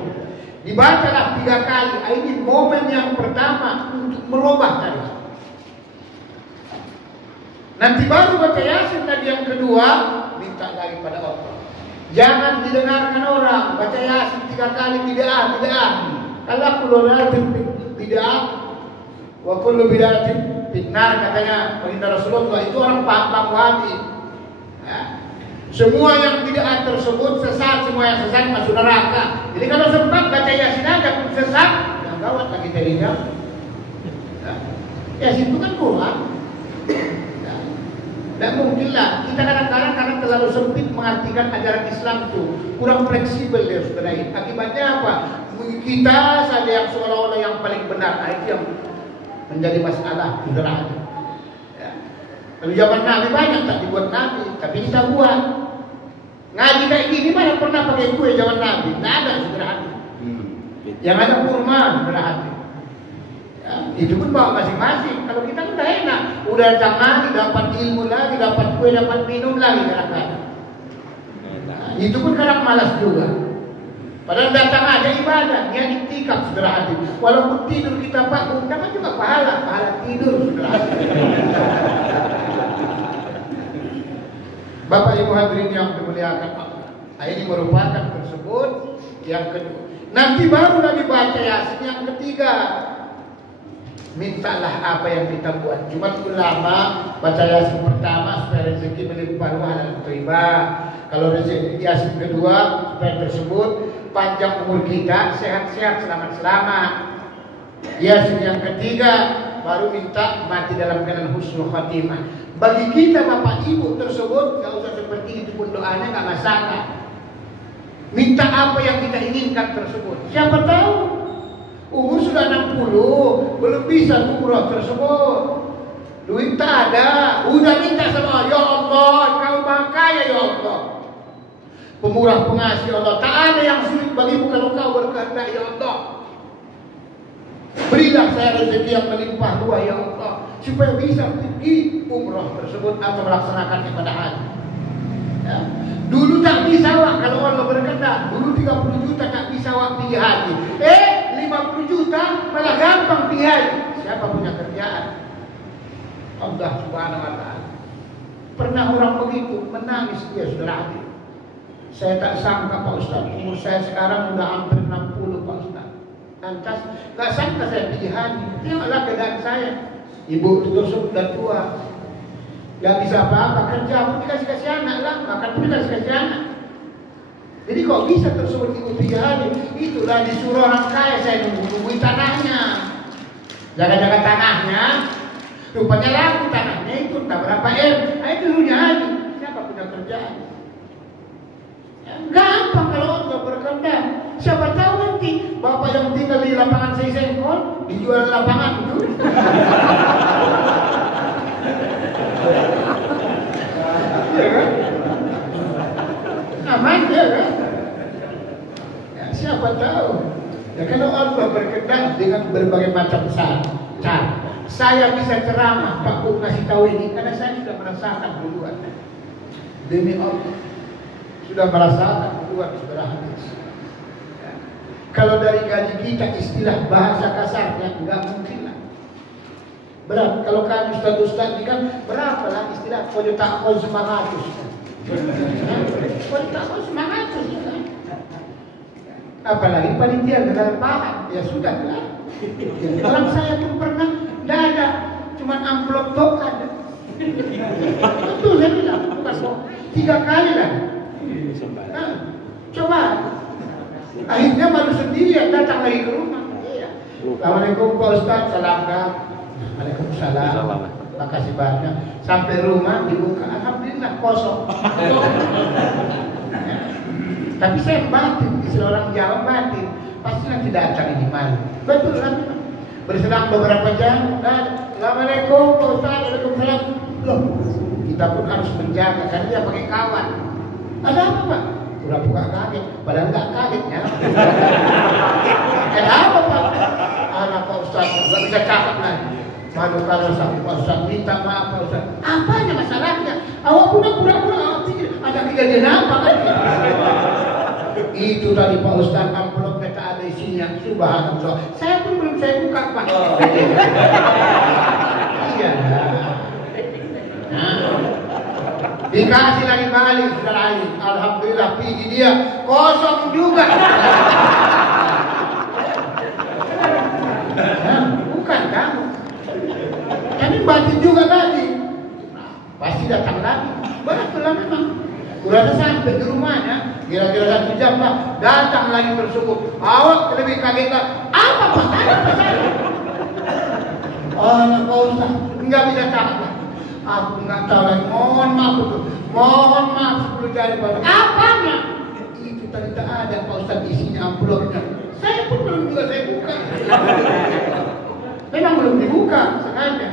Dibacalah 3 kali. Ini momen yang pertama untuk merubah tadi. Nanti baru baca Yasin tadi yang kedua, minta lagi pada Allah. Jangan didengarkan orang baca Yasin 3 kali bid'ah. Kalau kullu bid'ah wa kullu bid'atin finnar, katanya baginda Rasulullah, itu orang paham Wahabi. Ya. Semua yang bid'ah tersebut sesat, semua yang sesat masuk neraka. Jadi kalau sempat baca Yasin aja pun sesat, yang gawat lagi jadinya. Ya. Yasin itu kan Quran. Dan mungkinlah kita kadang-kadang karena terlalu sempit mengartikan ajaran Islam itu, kurang fleksibel ya saudara. Akibatnya apa? Kita saja yang seolah-olah yang paling benar. Itu yang menjadi masalah saudara. Ya. Kalau zaman Nabi banyak tak dibuat Nabi, tapi kita buat. Ngaji kayak gini mana pernah pakai kue zaman Nabi? Tidak ada saudara. Yang ada kurma saudara. Ya, itu pun bawa masing-masing. Kalau kita udah enak, udah datang lagi, dapat ilmu lagi, dapat kue, dapat minum lagi kadang-kadang. Nah, itu pun kadang malas juga. Padahal datang aja ibadah, niat iktikaf saudara hati. Walaupun tidur kita bangun, dapat juga pahala tidur saudara hati. Bapak Ibu hadirin yang dimuliakan Allah, ini merupakan tersebut yang kedua. Nanti baru lagi baca Yasin yang ketiga. Mintalah apa yang kita buat. Cuma ulama baca Yasin pertama supaya rezeki melimpah ruah dan thayyibah. Kalau rezeki Yasin kedua supaya tersebut panjang umur kita, sehat-sehat, selamat-selamat. Yasin yang ketiga baru minta mati dalam keadaan husnul khatimah. Bagi kita Bapak Ibu tersebut nggak usah seperti itu pun doanya nggak masalah. Minta apa yang kita inginkan tersebut. Siapa tahu umur sudah 60, belum bisa umroh tersebut. Duit tak ada, udah minta sama Allah, ya Allah, kau maha kaya ya Allah. Pemurah pengasih Allah, tak ada yang sulit bagimu kalau kau berkehendak ya Allah. Berilah saya rezeki yang melimpah ruah ya Allah, supaya bisa pergi umrah tersebut atau melaksanakan ibadah haji. Ya. Dulu tak bisa wak, kalau Allah berkehendak. Dulu 30 juta tak bisa wak pergi haji. 50 juta malah gampang pergi haji. Siapa punya kerjaan? Allah Subhanahu wa Ta'ala. Pernah orang begitu menangis dia saudara hadir. Saya tak sangka Pak Ustaz, umur saya sekarang sudah hampir 60 Pak Ustaz. Lantas tak sangka saya pergi haji. Tengoklah keadaan saya. Ibu itu sudah tua, gak bisa apa-apa, kerja pun dikasih anak lah, makan pun dikasih anak. Jadi kok bisa tersebut ibu pergi haji? Itulah disuruh orang kaya saya nunggu tanahnya, jaga-jaga tanahnya. Rupanya laku tanahnya itu tak berapa M. Itu dulunya haji. Siapa punya kerjaan? Gampang kalau Allah berkehendak. Siapa tahu nanti bapak yang tinggal di lapangan Seisengkol dijual lapangan itu. Iya kan? Aman ya kan? Ya, siapa tahu. Ya kalau Allah berkehendak dengan berbagai macam cara. Saya bisa ceramah, Pak Bu kasih tahu ini karena saya sudah merasakan duluan. Demi Allah. Sudah merasakan duluan saudara hadis. Ya. Kalau dari gaji kita istilah bahasa kasarnya enggak mungkin lah. Berat. Kalau kan ustaz-ustaz ini kan berapa lah istilah kau tak kau 900. Kau tak kau 900 ya kan? Apalagi panitia negara paham, ya sudah lah. Orang saya pun pernah tidak ada, cuma amplop tok ada. Betul saya bilang, bukan kok 3 kali lah. Nah, coba. Akhirnya malu sendiri yang datang lagi ke rumah. Iya. Assalamualaikum Pak Ustaz, salam kak. Waalaikumsalam. Makasih banyak. Sampai rumah dibuka, alhamdulillah kosong. Ya. Tapi saya batin, istilah orang Jawa batin. Pasti nanti datang ini malu. Betul kan? Berselang beberapa jam, dan Assalamualaikum Pak Ustaz, Waalaikumsalam. Loh, kita pun harus menjaga kan dia pakai kawan. Ada apa Pak? Pura-pura kaget, padahal nggak kaget ya. Ada apa Pak? Anak Pak Ustaz nggak bisa cakap lagi. Malu kalau Pak Ustaz minta maaf Pak Ustaz. Apanya masalahnya? Awak pun pura-pura ada kejadian apa kan? Itu tadi Pak Ustaz amplopnya tak ada isinya. Subhanallah. Saya pun belum saya buka Pak. Iya. Nah. Dikasih lagi balik saudara Ali. Alhamdulillah pergi dia kosong juga. Nah, bukan kamu. Tapi batin juga tadi. Nah, pasti datang lagi. Betul lah memang. Udah sampai di rumahnya, kira-kira 1 jam lah, datang lagi tersebut. Awak lebih kaget lah. Apa Pak? Apa saya? Oh, Pak Ustaz, nggak bisa cakap. Aku nggak tahu lagi. Mohon maaf betul. Mohon maaf 10 jari Pak. Apanya? Itu tadi tak ada Pak Ustaz isinya amplopnya. Saya pun belum juga saya buka. Memang belum dibuka sengaja.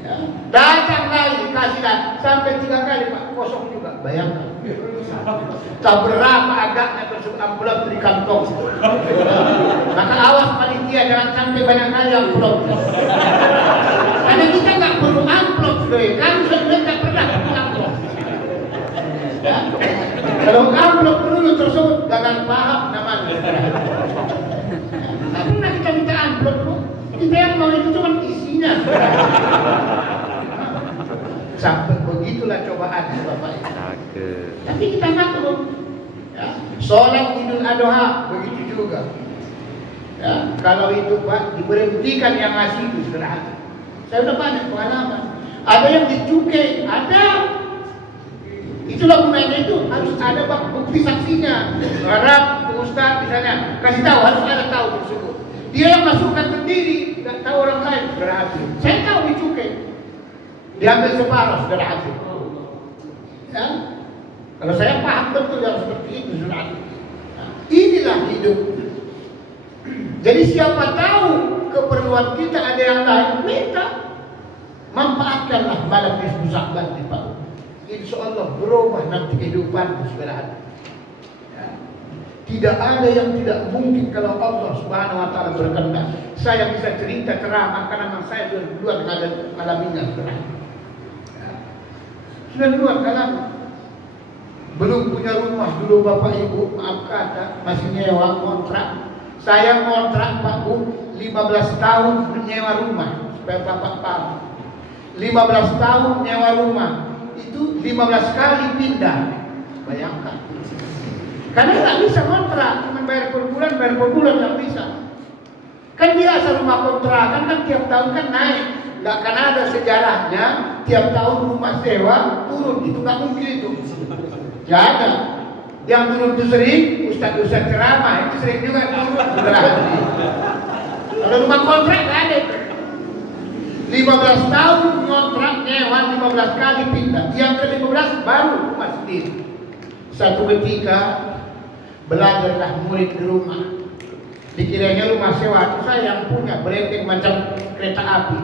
Ya. Datang lagi kasih lagi sampai 3 kali Pak kosong juga. Bayangkan. Tak berapa agaknya tersebut amplop di kantong. Maka awas panitia jangan sampai banyak kali amplop. Karena kita nggak perlu amplop sudah. Kan sudah nggak pernah amplop. Ya. Kalau amplop dulu tersebut gagal paham namanya. Tak pernah kita minta amplop tuh. Kita yang mau itu cuma isinya. Sampai begitulah cobaan Bapak Ibu. Tapi kita maklum. Ya. Sholat Idul Adha begitu juga. Ya. Kalau itu Pak diberhentikan yang ngasih itu saudara. Saya udah banyak pengalaman. Ada yang dicukai, ada. Itulah gunanya itu harus ada bukti saksinya. Harap Ustaz misalnya kasih tahu harus ada tahu tersebut. Dia yang masukkan sendiri, nggak tahu orang lain berhasil. Saya tahu dicukai. Diambil separuh saudara hasil. Ya? Kalau saya paham betul yang seperti itu saudara. Nah, inilah hidup. Jadi siapa tahu keperluan kita ada yang lain, minta. Manfaatkanlah malam nisfu Sya'ban di Pak. Insya Allah berubah nanti kehidupan saudara. Ya. Tidak ada yang tidak mungkin kalau Allah Subhanahu wa taala berkehendak. Saya bisa cerita ceramah karena memang saya duluan alaminya sudah. Sudah duluan kalah. Belum punya rumah dulu Bapak Ibu, maaf kata, masih nyewa kontrak. Saya kontrak Pak Bu 15 tahun menyewa rumah supaya Bapak paham. 15 tahun nyewa rumah itu 15 kali pindah. Bayangkan. Karena nggak bisa kontrak, cuma bayar per bulan nggak bisa. Kan biasa rumah kontrakan kan tiap tahun kan naik. Nggak akan ada sejarahnya tiap tahun rumah sewa turun, itu nggak mungkin itu. Nggak ada. Yang turun itu sering ustaz-ustaz ceramah, itu sering juga turun. Kalau rumah kontrak nggak ada. 15 tahun kontrak nyewa 15 kali pindah. Yang ke-15 baru rumah sendiri. Satu ketika belajarlah murid di rumah. Dikiranya rumah sewa itu saya yang punya, berenteng macam kereta api.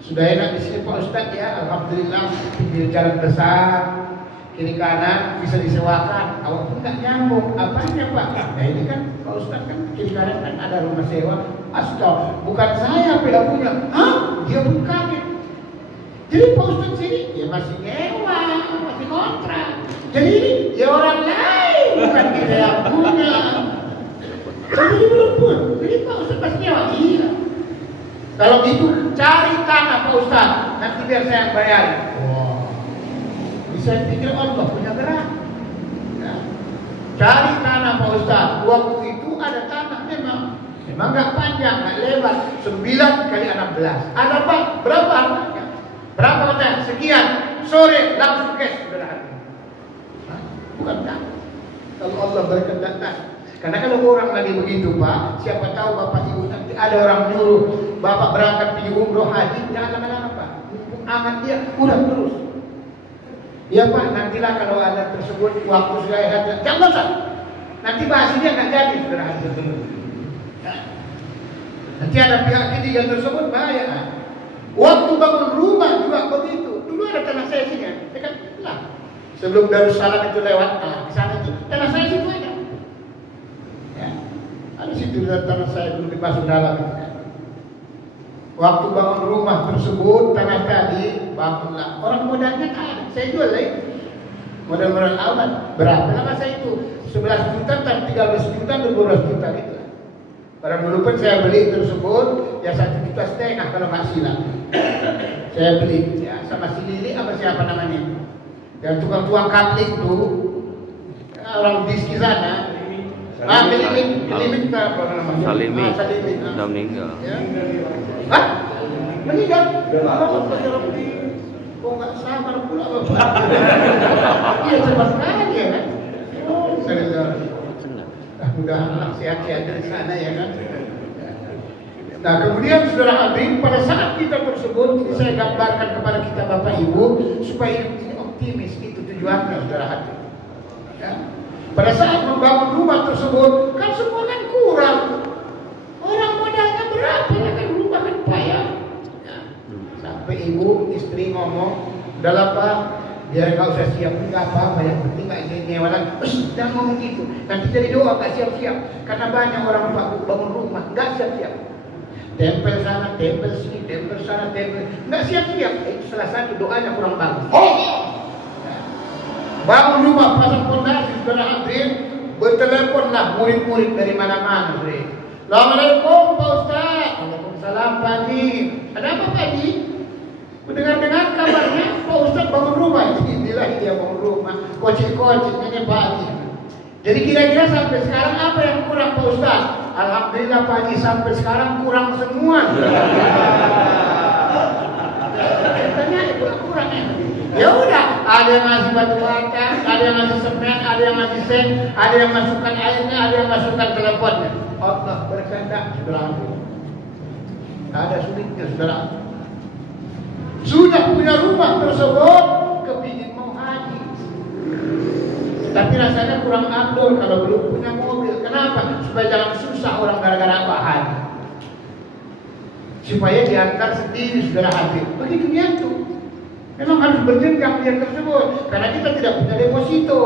Sudah enak di sini Pak Ustadz ya, alhamdulillah pinggir jalan besar, kiri kanan bisa disewakan. Awak pun nggak nyambung, apanya Pak? Nah ini kan Pak Ustadz kan kiri kanan kan ada rumah sewa. Astaga, bukan saya yang punya. Hah? Dia pun kaget. Jadi Pak Ustadz sini ya masih nyewa, masih kontrak. Jadi ini ya orang lain, bukan kita yang punya. Jadi belum pun. Jadi Pak Ustadz masih nyewa. Iya. Kalau gitu cari tanah Pak Ustadz, nanti biar saya yang bayar. Wow. Bisa pikir Allah punya gerak. Ya. Cari tanah Pak Ustadz. Waktu itu ada tanah memang nggak panjang, nggak lebar. 9 kali 16. Ada Pak? Berapa harganya? Berapa katanya? Sekian. Sore langsung cash saudara. Bukan kan? Kalau Allah berkehendak. Karena kalau orang lagi begitu Pak, siapa tahu Bapak Ibu nanti ada orang nyuruh Bapak berangkat pergi umroh haji, jangan lama-lama Pak. Amat dia, udah terus. Ya Pak, nantilah kalau ada tersebut waktu saya ada, jangan usah. Nanti bahas dia nggak jadi, saudara. Nanti ada pihak ketiga tersebut bahaya. Waktu bangun rumah juga begitu. Dulu ada tanah saya sini, dekat lah. Sebelum Darussalam itu lewat, di sana itu tanah saya situ aja. Ya, ada situ tanah saya dulu masuk dalam. Waktu bangun rumah tersebut, tanah tadi bangunlah. Orang modalnya tak ada, saya jual lagi. Modal awal berapa lama saya itu? 11 juta, 13 juta, 12 juta gitu. Pada dulu pun saya beli tersebut ya 1,5 juta kalau nggak silap. Saya beli ya sama si Lili apa siapa namanya? Yang tukang kapling tuh orang di sana. Keliling apa namanya? Salimi. Salimi. Sudah meninggal. Ya. Hah? Meninggal? Kok nggak sabar pula Bapak? Iya cepat sekali ya kan? Mudah-mudahan sehat-sehat dari sana ya kan. Nah kemudian saudara Habib, pada saat kita tersebut ini saya gambarkan kepada kita Bapak Ibu supaya ini optimis, itu tujuannya saudara Habib. Ya. Pada saat membangun rumah tersebut kan semua kan kurang. Orang modalnya berapa ya kan rumah kan payah. Ya. Sampai ibu istri ngomong, udahlah Pak, biar nggak usah siap, nggak apa-apa, yang penting nggak nyewa lagi. Jangan ngomong gitu, nanti jadi doa nggak siap-siap. Karena banyak orang bangun rumah nggak siap-siap. Tempel sana, tempel sini, tempel sana, tempel nggak siap-siap. Itu salah satu doanya kurang bagus. Bangun rumah, pasang fondasi, saudara hadirin, berteleponlah murid-murid dari mana-mana. Assalamualaikum Pak Ustaz. Waalaikumsalam Pak Haji. Ada apa Pak Haji? Mendengar-dengar kabarnya Pak Ustaz bangun rumah. Inilah dia bangun rumah. Kocik-kocik ini Pak Haji. Jadi kira-kira sampai sekarang apa yang kurang Pak Ustaz? Alhamdulillah Pak Haji sampai sekarang kurang semua. Tanya kurang ya. Ya udah, ada yang ngasih batu bata, ada yang ngasih semen, ada yang ngasih seng, ada yang masukkan airnya, ada yang masukkan teleponnya. Allah berkehendak, saudara. Ada sulitnya, saudara. Sudah punya rumah tersebut, kepingin mau haji. Tapi rasanya kurang abdul kalau belum punya mobil. Kenapa? Supaya jangan susah orang gara-gara apa haji. Supaya diantar sendiri, saudara Habib. Begitu dia tuh. Memang harus berjenjang dia tersebut, karena kita tidak punya deposito.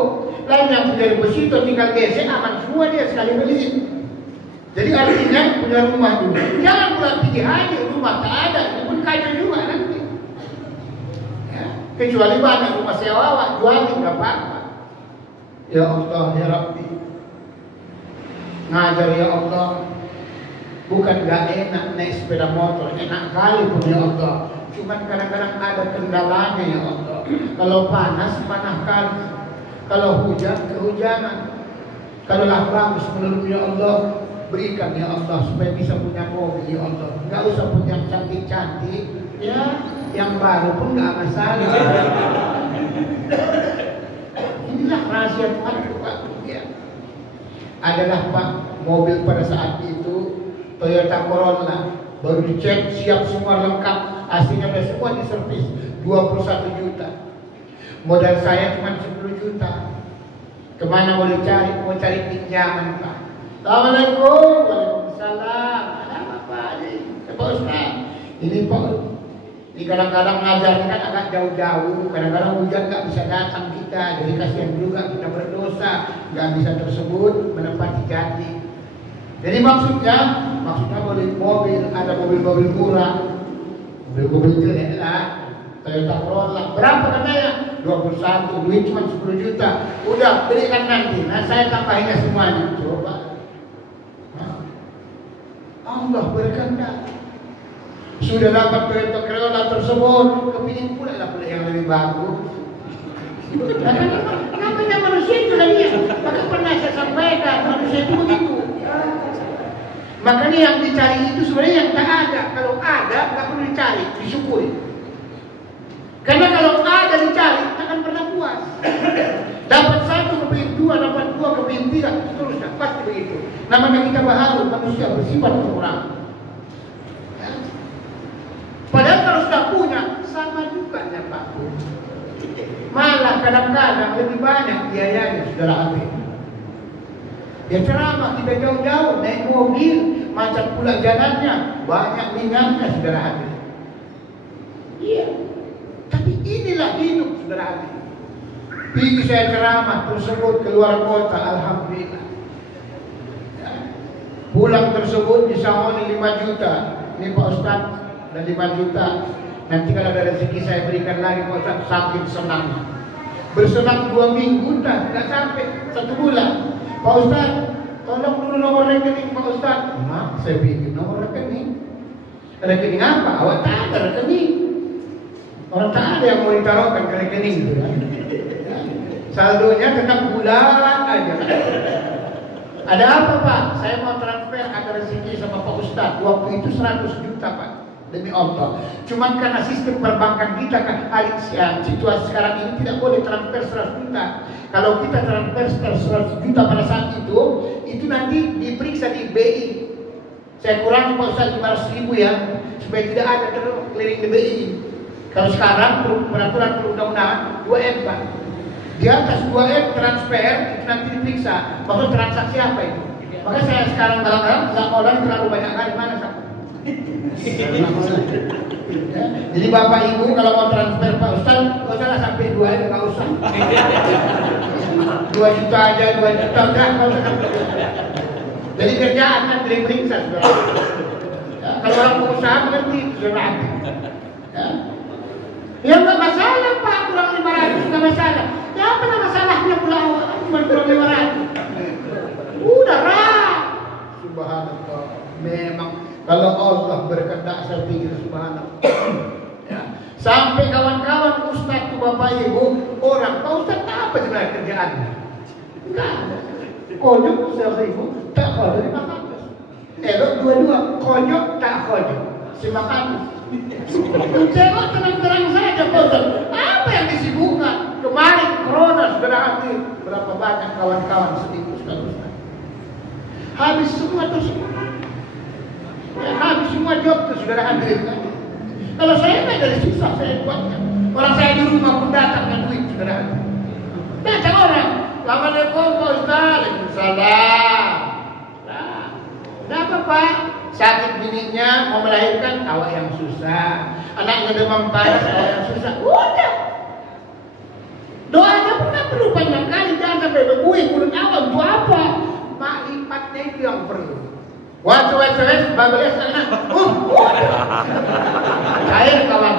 Lain yang punya deposito tinggal gesek, aman semua dia sekali beli. Jadi artinya punya rumah dulu. Jangan pula pergi haji, rumah tak ada, itu pun kacau juga nanti. Ya. Kecuali banyak rumah sewa, jualin nggak apa-apa. Ya Allah, ya Rabbi, ngajar ya Allah. Bukan gak enak naik sepeda motor, enak kali pun ya Allah. Cuman kadang-kadang ada kendalanya ya Allah. Kalau panas, panas kali. Kalau hujan, kehujanan. Kalau bagus menurut ya Allah, berikan ya Allah supaya bisa punya mobil ya Allah. Gak usah punya yang cantik-cantik, ya, yang baru pun gak masalah. Inilah rahasia Tuhan Pak. Ya. Adalah Pak, mobil pada saat itu Toyota Corolla baru dicek, siap semua lengkap, aslinya sudah semua diservis, 21 juta. Modal saya cuma 10 juta. Kemana boleh cari? Mau cari pinjaman Pak. Assalamualaikum. Waalaikumsalam. Ada apa Pak? Pak Ustaz, ini Pak, ini kadang-kadang ngajar kan agak jauh-jauh, kadang-kadang hujan nggak bisa datang kita, jadi kasihan juga kita berdosa, nggak bisa tersebut menempati janji. Jadi maksudnya boleh mobil, ada mobil-mobil murah, mobil-mobil jelek lah, Toyota Corolla, berapa katanya? 21, duit cuma 10 juta, udah belikan nanti, nah saya tambahinnya semuanya, coba. Allah berkehendak. Sudah dapat Toyota Corolla tersebut, kepingin pula lah yang lebih bagus. Namanya manusia itu lah dia. Maka pernah saya sampaikan, manusia itu begitu. Makanya yang dicari itu sebenarnya yang tak ada. Kalau ada, tak perlu dicari, disyukuri. Karena kalau ada dicari, tak akan pernah puas. Dapat satu kepingin dua, dapat dua kepingin tiga, seterusnya pasti begitu. Namanya kita baharu, manusia bersifat kurang. Padahal kalau sudah punya, sama juga Pak. Malah kadang-kadang lebih banyak biayanya, saudara Habib. Ya ceramah kita jauh-jauh, naik mobil, macam pula jalannya, banyak minyaknya, saudara Habib. Iya. Tapi inilah hidup, saudara Habib. Pergi saya ceramah tersebut keluar kota, alhamdulillah. Ya. Pulang tersebut disawani 5 juta. Ini Pak Ustaz, dan 5 juta. Nanti kalau ada rezeki saya berikan lagi Pak Ustaz, saking senangnya. Bersenang 2 minggu tidak sampai 1 bulan. Pak Ustaz, tolong dulu nomor rekening Pak Ustaz. Mak, saya bikin nomor rekening. Rekening apa? Awak tak ada rekening. Orang tak ada yang mau ditaruhkan ke rekening itu ya. Saldonya tetap bulan aja. Ada apa Pak? Saya mau transfer, ada rezeki sama Pak Ustaz. Waktu itu 100 juta Pak. Demi Allah. Cuman karena sistem perbankan kita kan situasi sekarang ini tidak boleh transfer 100 juta. Kalau kita transfer 100 juta pada saat itu nanti diperiksa di BI. Saya kurangi Pak Ustaz 500.000 ya, supaya tidak ada keliling di BI. Kalau sekarang peraturan perundang-undangan 2M Pak. Di atas 2M transfer itu nanti diperiksa. Maksud transaksi apa itu? Maka saya sekarang dalam nggak mau lagi terlalu banyak kali mana Pak. Ya. Jadi Bapak Ibu kalau mau transfer Pak Ustaz, nggak usah sampai 2 M, nggak usah. 2 juta aja, 2 juta udah, nggak usah. Jadi kerjaan kan diperiksa. Ya. Kalau orang pengusaha mengerti, sudah. Ya. Ya nggak masalah Pak, kurang 500 nggak masalah. Ya apa masalahnya pula cuma kurang 500? Udah lah. Subhanallah. Memang kalau Allah berkehendak saya pikir subhanallah. Ya. Sampai kawan-kawan Ustaz tuh Bapak Ibu, orang Pak Ustaz apa sebenarnya kerjaannya? Enggak ada. Konyol Ustaz Ibu, tak konyol 500. Elok dua-dua, konyol tak konyol 500. Tengok tenang-tenang saja Pak Ustaz. Apa yang disibukkan? Kemarin Corona sudah hadir. Berapa banyak kawan-kawan sedih Ustaz. Habis semua tersebut. Ya, habis semua job itu sudah hadir kan? Kalau saya nggak dari susah saya buatnya. Orang saya di rumah pun datang dengan duit sudah hadir. Datang orang, Assalamualaikum Pak Ustaz. Waalaikumsalam. Nah, kenapa Pak? Sakit bininya mau melahirkan, awak yang susah. Anaknya demam panas, awak yang susah. Udah perlu panjang kali, jangan sampai berbuih mulut awam. Untuk apa? Makrifat itu yang perlu. Waktu babelnya sana, cair kawan.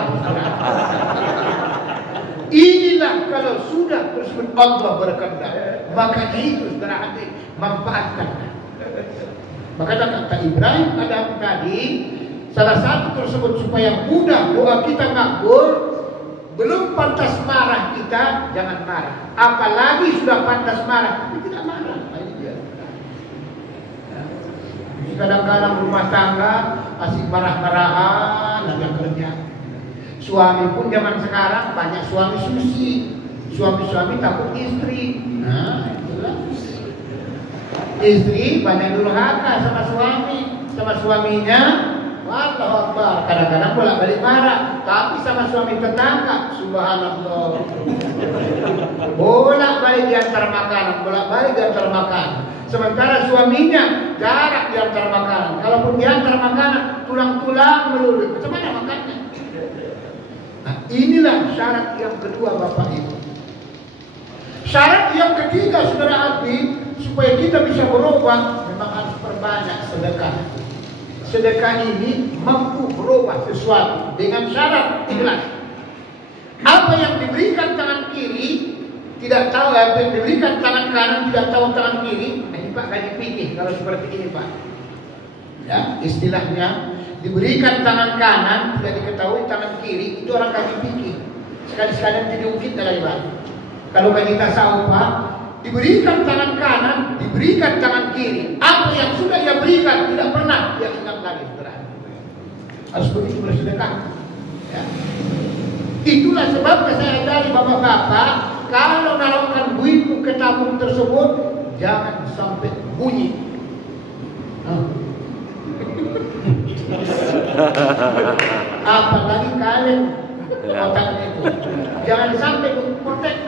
Inilah kalau sudah tersebut Allah berkehendak, maka itu saudara hati manfaatkan. Maka kata Ibrahim Adam tadi, salah satu tersebut supaya mudah doa kita makbul. Belum pantas marah kita, jangan marah. Apalagi sudah pantas marah, tapi tidak marah. Kadang-kadang rumah tangga asik marah-marahan ada kerja. Suami pun zaman sekarang banyak suami susi. Suami-suami takut istri. Nah, itulah. Istri banyak durhaka sama suami, sama suaminya. Wallahu Akbar. Kadang-kadang bolak-balik marah, tapi sama suami tetangga, subhanallah. Bolak-balik diantar makanan, bolak-balik diantar makanan. Sementara suaminya jarak diantar makanan. Kalaupun diantar makanan, tulang-tulang melulu. Macam mana makannya? Nah, inilah syarat yang kedua Bapak Ibu. Syarat yang ketiga saudara hati, supaya kita bisa berubah, memang harus perbanyak sedekah. Sedekah ini mampu berubah sesuatu dengan syarat jelas. Apa yang diberikan tangan kiri tidak tahu, apa yang diberikan tangan kanan tidak tahu tangan kiri. Ini Pak kaji pikir kalau seperti ini Pak. Ya, istilahnya diberikan tangan kanan tidak diketahui tangan kiri, itu orang kaji pikir. Sekali-sekali diungkit dalam ibadah. Kalau kaji tasawuf Pak, diberikan tangan kanan, diberikan tangan kiri. Apa yang sudah ia berikan tidak pernah dia ingat lagi. Harus begitu bersedekah. Ya. Itulah sebabnya saya ajari bapak-bapak, kalau naruhkan duitmu ke tabung tersebut, jangan sampai bunyi. Apalagi kalian otaknya itu, jangan sampai protek.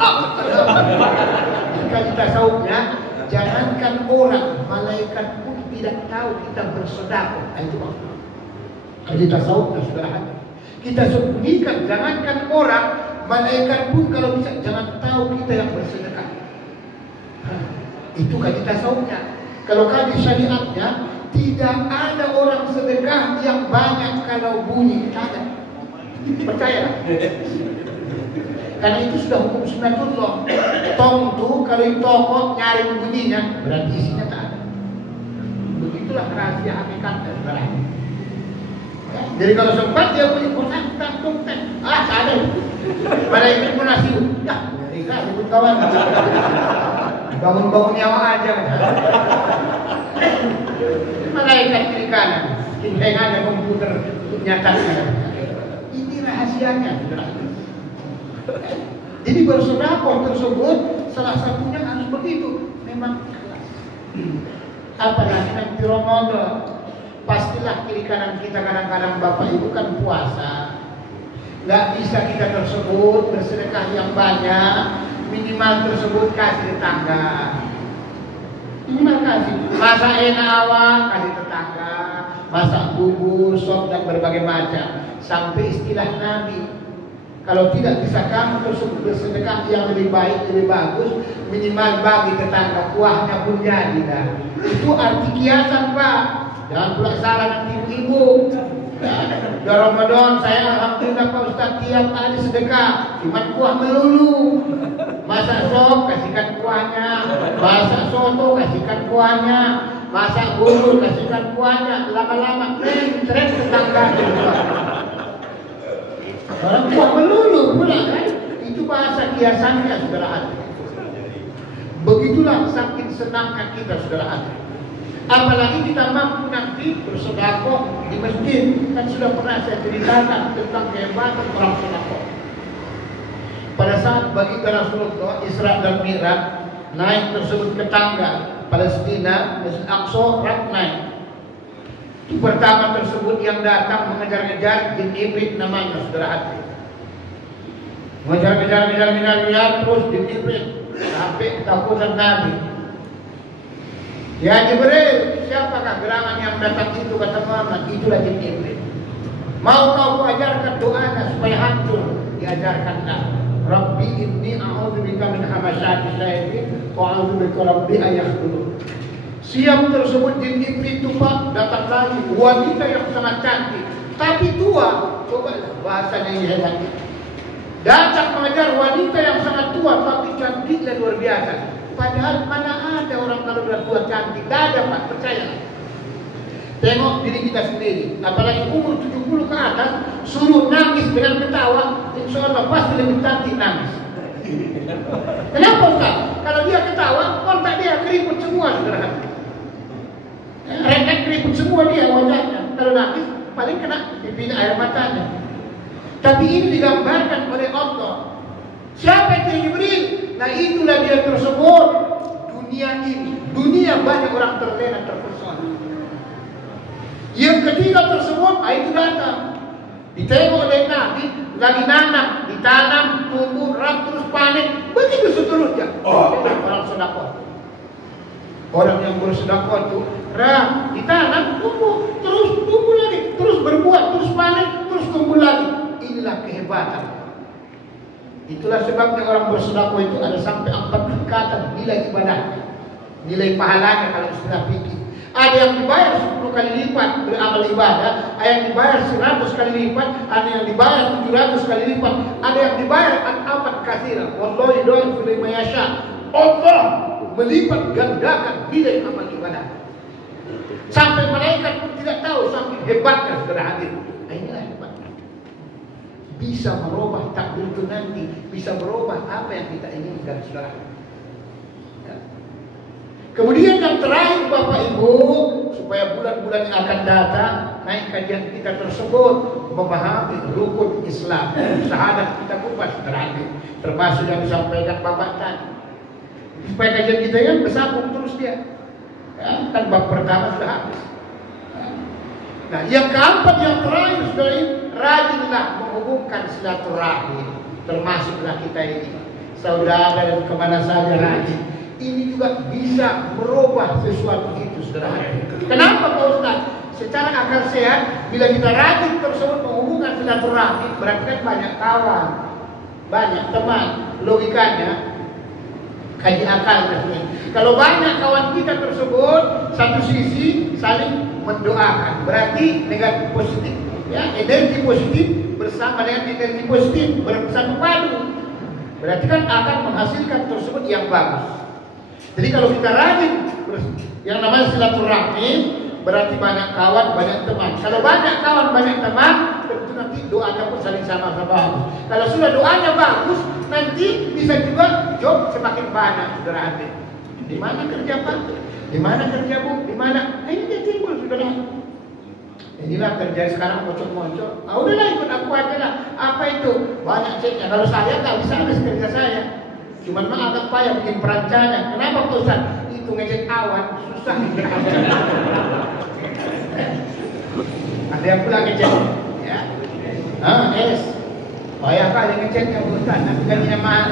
Jika kita tasawufnya, jangankan orang, malaikat pun tidak tahu kita bersedekah. Itu maksudnya. Kalau kita tasawufnya sudah ada. Kita sembunyikan, jangankan orang, malaikat pun kalau bisa jangan tahu kita yang bersedekah. Itu kaji tasawufnya. Kalau kaji syariatnya, tidak ada orang sedekah yang banyak kalau bunyi. Tidak. Percayalah. Karena itu sudah hukum sunnatullah. Tong tuh kalau di toko nyari bunyinya, berarti isinya tak ada. Begitulah rahasia hakikatnya. Ya, jadi kalau sempat dia bunyi kotak, tak ada. Pada itu pun nasi. Ya, mereka sebut kawan. Bangun-bangun nyawa aja. Malaikat kiri kanan, tinggal ada komputer untuk nyatakan. Ini rahasianya. Jadi bersedekah tersebut salah satunya harus begitu, memang ikhlas. Apalagi nanti Ramadan, pastilah kiri kanan kita kadang-kadang Bapak Ibu kan puasa, nggak bisa kita tersebut bersedekah yang banyak, minimal tersebut kasih tetangga. Minimal kasih, masak enak awak kasih tetangga, masak bubur, sop dan berbagai macam, sampai istilah Nabi. Kalau tidak bisa kamu tersebut bersedekah yang lebih baik, lebih bagus, minimal bagi tetangga, kuahnya pun jadi dah. Itu arti kiasan Pak. Jangan pula salah nanti ibu. Ya, Ramadan saya alhamdulillah Pak Ustaz tiap hari sedekah, cuma kuah melulu. Masak sop kasihkan kuahnya, masak soto kasihkan kuahnya, masak bubur kasihkan kuahnya. Lama-lama tren tetangga. Orang kuah melulu pula kan? Itu bahasa kiasannya saudara hati. Begitulah saking senangnya kita saudara hati. Apalagi kita mampu nanti bersedekah di masjid. Kan sudah pernah saya ceritakan tentang kehebatan orang sedekah. Pada saat baginda Rasulullah Isra dan Mi'raj naik tersebut ke tangga Palestina, Masjid Aqsa, naik. Itu pertama tersebut yang datang mengejar-ngejar jin iblis namanya saudara hati. Mengejar-ngejar terus jin iblis sampai ketakutan Nabi. Ya Jibril, siapakah gerangan yang datang itu kata Muhammad? Itulah jin iblis. Mau kau ajarkan doanya supaya hancur? Diajarkan Nabi. Rabbi inni a'udzubika min hamasyati syaitin wa a'udzubika Rabbi ayahdurun. Siang tersebut jin iblis itu Pak datang lagi, wanita yang sangat cantik tapi tua. Coba bahasanya yang hebat. Datang mengejar wanita yang sangat tua tapi cantik dan luar biasa. Padahal mana ada orang kalau sudah tua cantik? Tidak ada Pak, percaya. Tengok diri kita sendiri, apalagi umur 70 ke atas, suruh nangis dengan ketawa, insya Allah pasti lebih cantik nangis. Kenapa Ustaz? Kalau dia ketawa, kontak dia keriput semua saudara. Renek keriput semua dia wajahnya. Kalau nangis paling kena pipinya air matanya. Tapi ini digambarkan oleh Allah. Siapa itu Jibril? Nah itulah dia tersebut. Dunia ini, dunia banyak orang terlena terpesona. Yang ketiga tersebut, itu datang. Ditengok oleh Nabi, lagi nanam, ditanam, tumbuh, terus panen, begitu seterusnya. Orang sedekah. Orang yang bersedekah itu, ditanam, tumbuh, terus tumbuh lagi, terus berbuat, terus panen, terus tumbuh lagi. Inilah kehebatan. Itulah sebabnya orang bersedekah itu ada sampai 4 tingkatan nilai ibadahnya, nilai pahalanya kalau istilah fikih. Ada yang dibayar 10 kali lipat beramal ibadah, ada yang dibayar 100 kali lipat, ada yang dibayar 700 kali lipat, ada yang dibayar amat kasira. Wallahi doa liman yasha. Allah melipat gandakan nilai amal ibadah. Sampai malaikat pun tidak tahu saking hebatnya saudara hadir. Inilah hebatnya. Bisa merubah takdir itu nanti, bisa merubah apa yang kita inginkan saudara. Kemudian yang terakhir Bapak Ibu, supaya bulan-bulan yang akan datang naik kajian kita tersebut memahami rukun Islam, syahadat kita kupas terakhir, termasuk yang disampaikan Bapak tadi. Supaya kajian kita yang bersambung terus dia, ya, kan bab pertama sudah habis. Nah, yang keempat yang terakhir sudah ini, rajinlah menghubungkan silaturahmi, termasuklah kita ini saudara dan kemana saja rajin. Ini juga bisa merubah sesuatu itu saudara. Kenapa Pak Ustaz? Secara akal sehat, bila kita rajin tersebut menghubungkan silaturahmi, berarti kan banyak kawan, banyak teman. Logikanya kaji akal maksudnya. Kalau banyak kawan kita tersebut, satu sisi saling mendoakan, berarti negatif positif. Ya, energi positif bersama dengan energi positif bersatu padu, berarti kan akan menghasilkan tersebut yang bagus. Jadi kalau kita rajin yang namanya silaturahmi, berarti banyak kawan, banyak teman. Kalau banyak kawan, banyak teman, tentu nanti doanya pun saling sama-sama bagus. Kalau sudah doanya bagus, nanti bisa juga job semakin banyak saudara hati. Di mana kerja Pak? Di mana kerja Bu? Di mana? Nah, ini dia timbul saudara. Inilah kerja sekarang mocok-mocok. Ah udahlah ikut aku aja lah. Apa itu? Banyak ceknya. Kalau saya nggak bisa habis kerja saya. Cuman mah agak payah bikin perancangan. Kenapa Pak Ustaz? Itu ngecek awan susah. Ada yang pula ngecek, ya. Payah kali ngeceknya Pak Ustaz. Nanti gajinya mahal.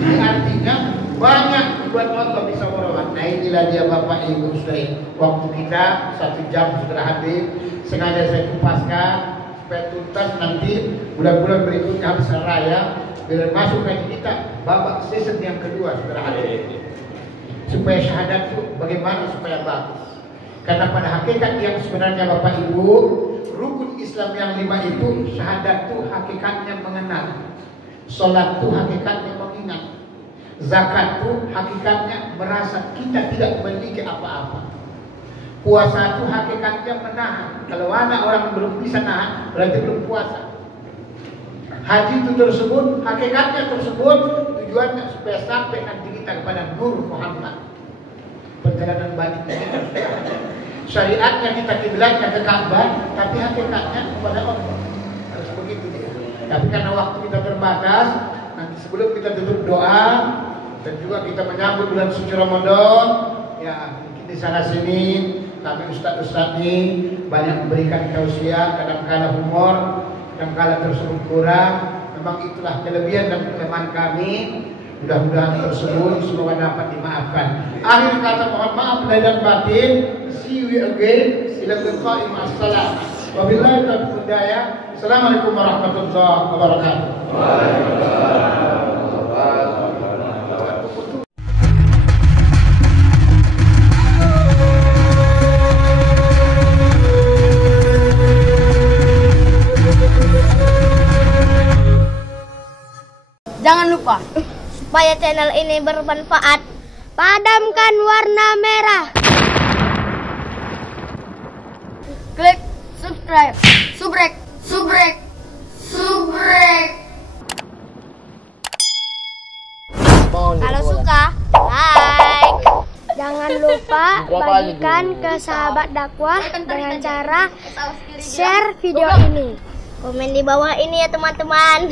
Jadi artinya banyak buat Allah bisa merubah. Nah inilah dia Bapak Ibu Saudara. Waktu kita 1 jam sudah habis. Sengaja saya kupaskan supaya tuntas nanti bulan-bulan berikutnya habis raya. Bila masuk kaji kita babak season yang kedua saudara hadir, supaya syahadat itu bagaimana supaya bagus. Karena pada hakikat yang sebenarnya Bapak Ibu, rukun Islam yang 5 itu, syahadat itu hakikatnya mengenal, sholat itu hakikatnya mengingat, zakat itu hakikatnya merasa kita tidak memiliki apa-apa, puasa itu hakikatnya menahan. Kalau anak orang belum bisa nahan berarti belum puasa. Haji itu tersebut, hakikatnya tersebut, tujuannya supaya sampai nanti kita kepada Nur Muhammad. Perjalanan balik ini syariatnya kita kiblatnya ke Ka'bah, tapi hakikatnya kepada Allah. Harus begitu dia. Tapi karena waktu kita terbatas, nanti sebelum kita tutup doa dan juga kita menyambut bulan suci Ramadan, ya mungkin di sana sini kami ustaz-ustaz ini banyak memberikan tausiah, kadang-kadang humor, kadang-kadang tersebut kurang. Memang itulah kelebihan dan kelemahan kami. Mudah-mudahan tersebut semua dapat dimaafkan. Akhir kata mohon maaf lahir dan batin. See you again. Ila liqa'i ma'assalam. Wabillahi taufiq hidayah. Assalamualaikum warahmatullahi wabarakatuh. Waalaikumsalam. Supaya channel ini bermanfaat, padamkan warna merah. Klik subscribe. Subrek. Kalau suka, like. Jangan lupa bagikan ke sahabat dakwah dengan cara share video ini. Komen di bawah ini ya teman-teman.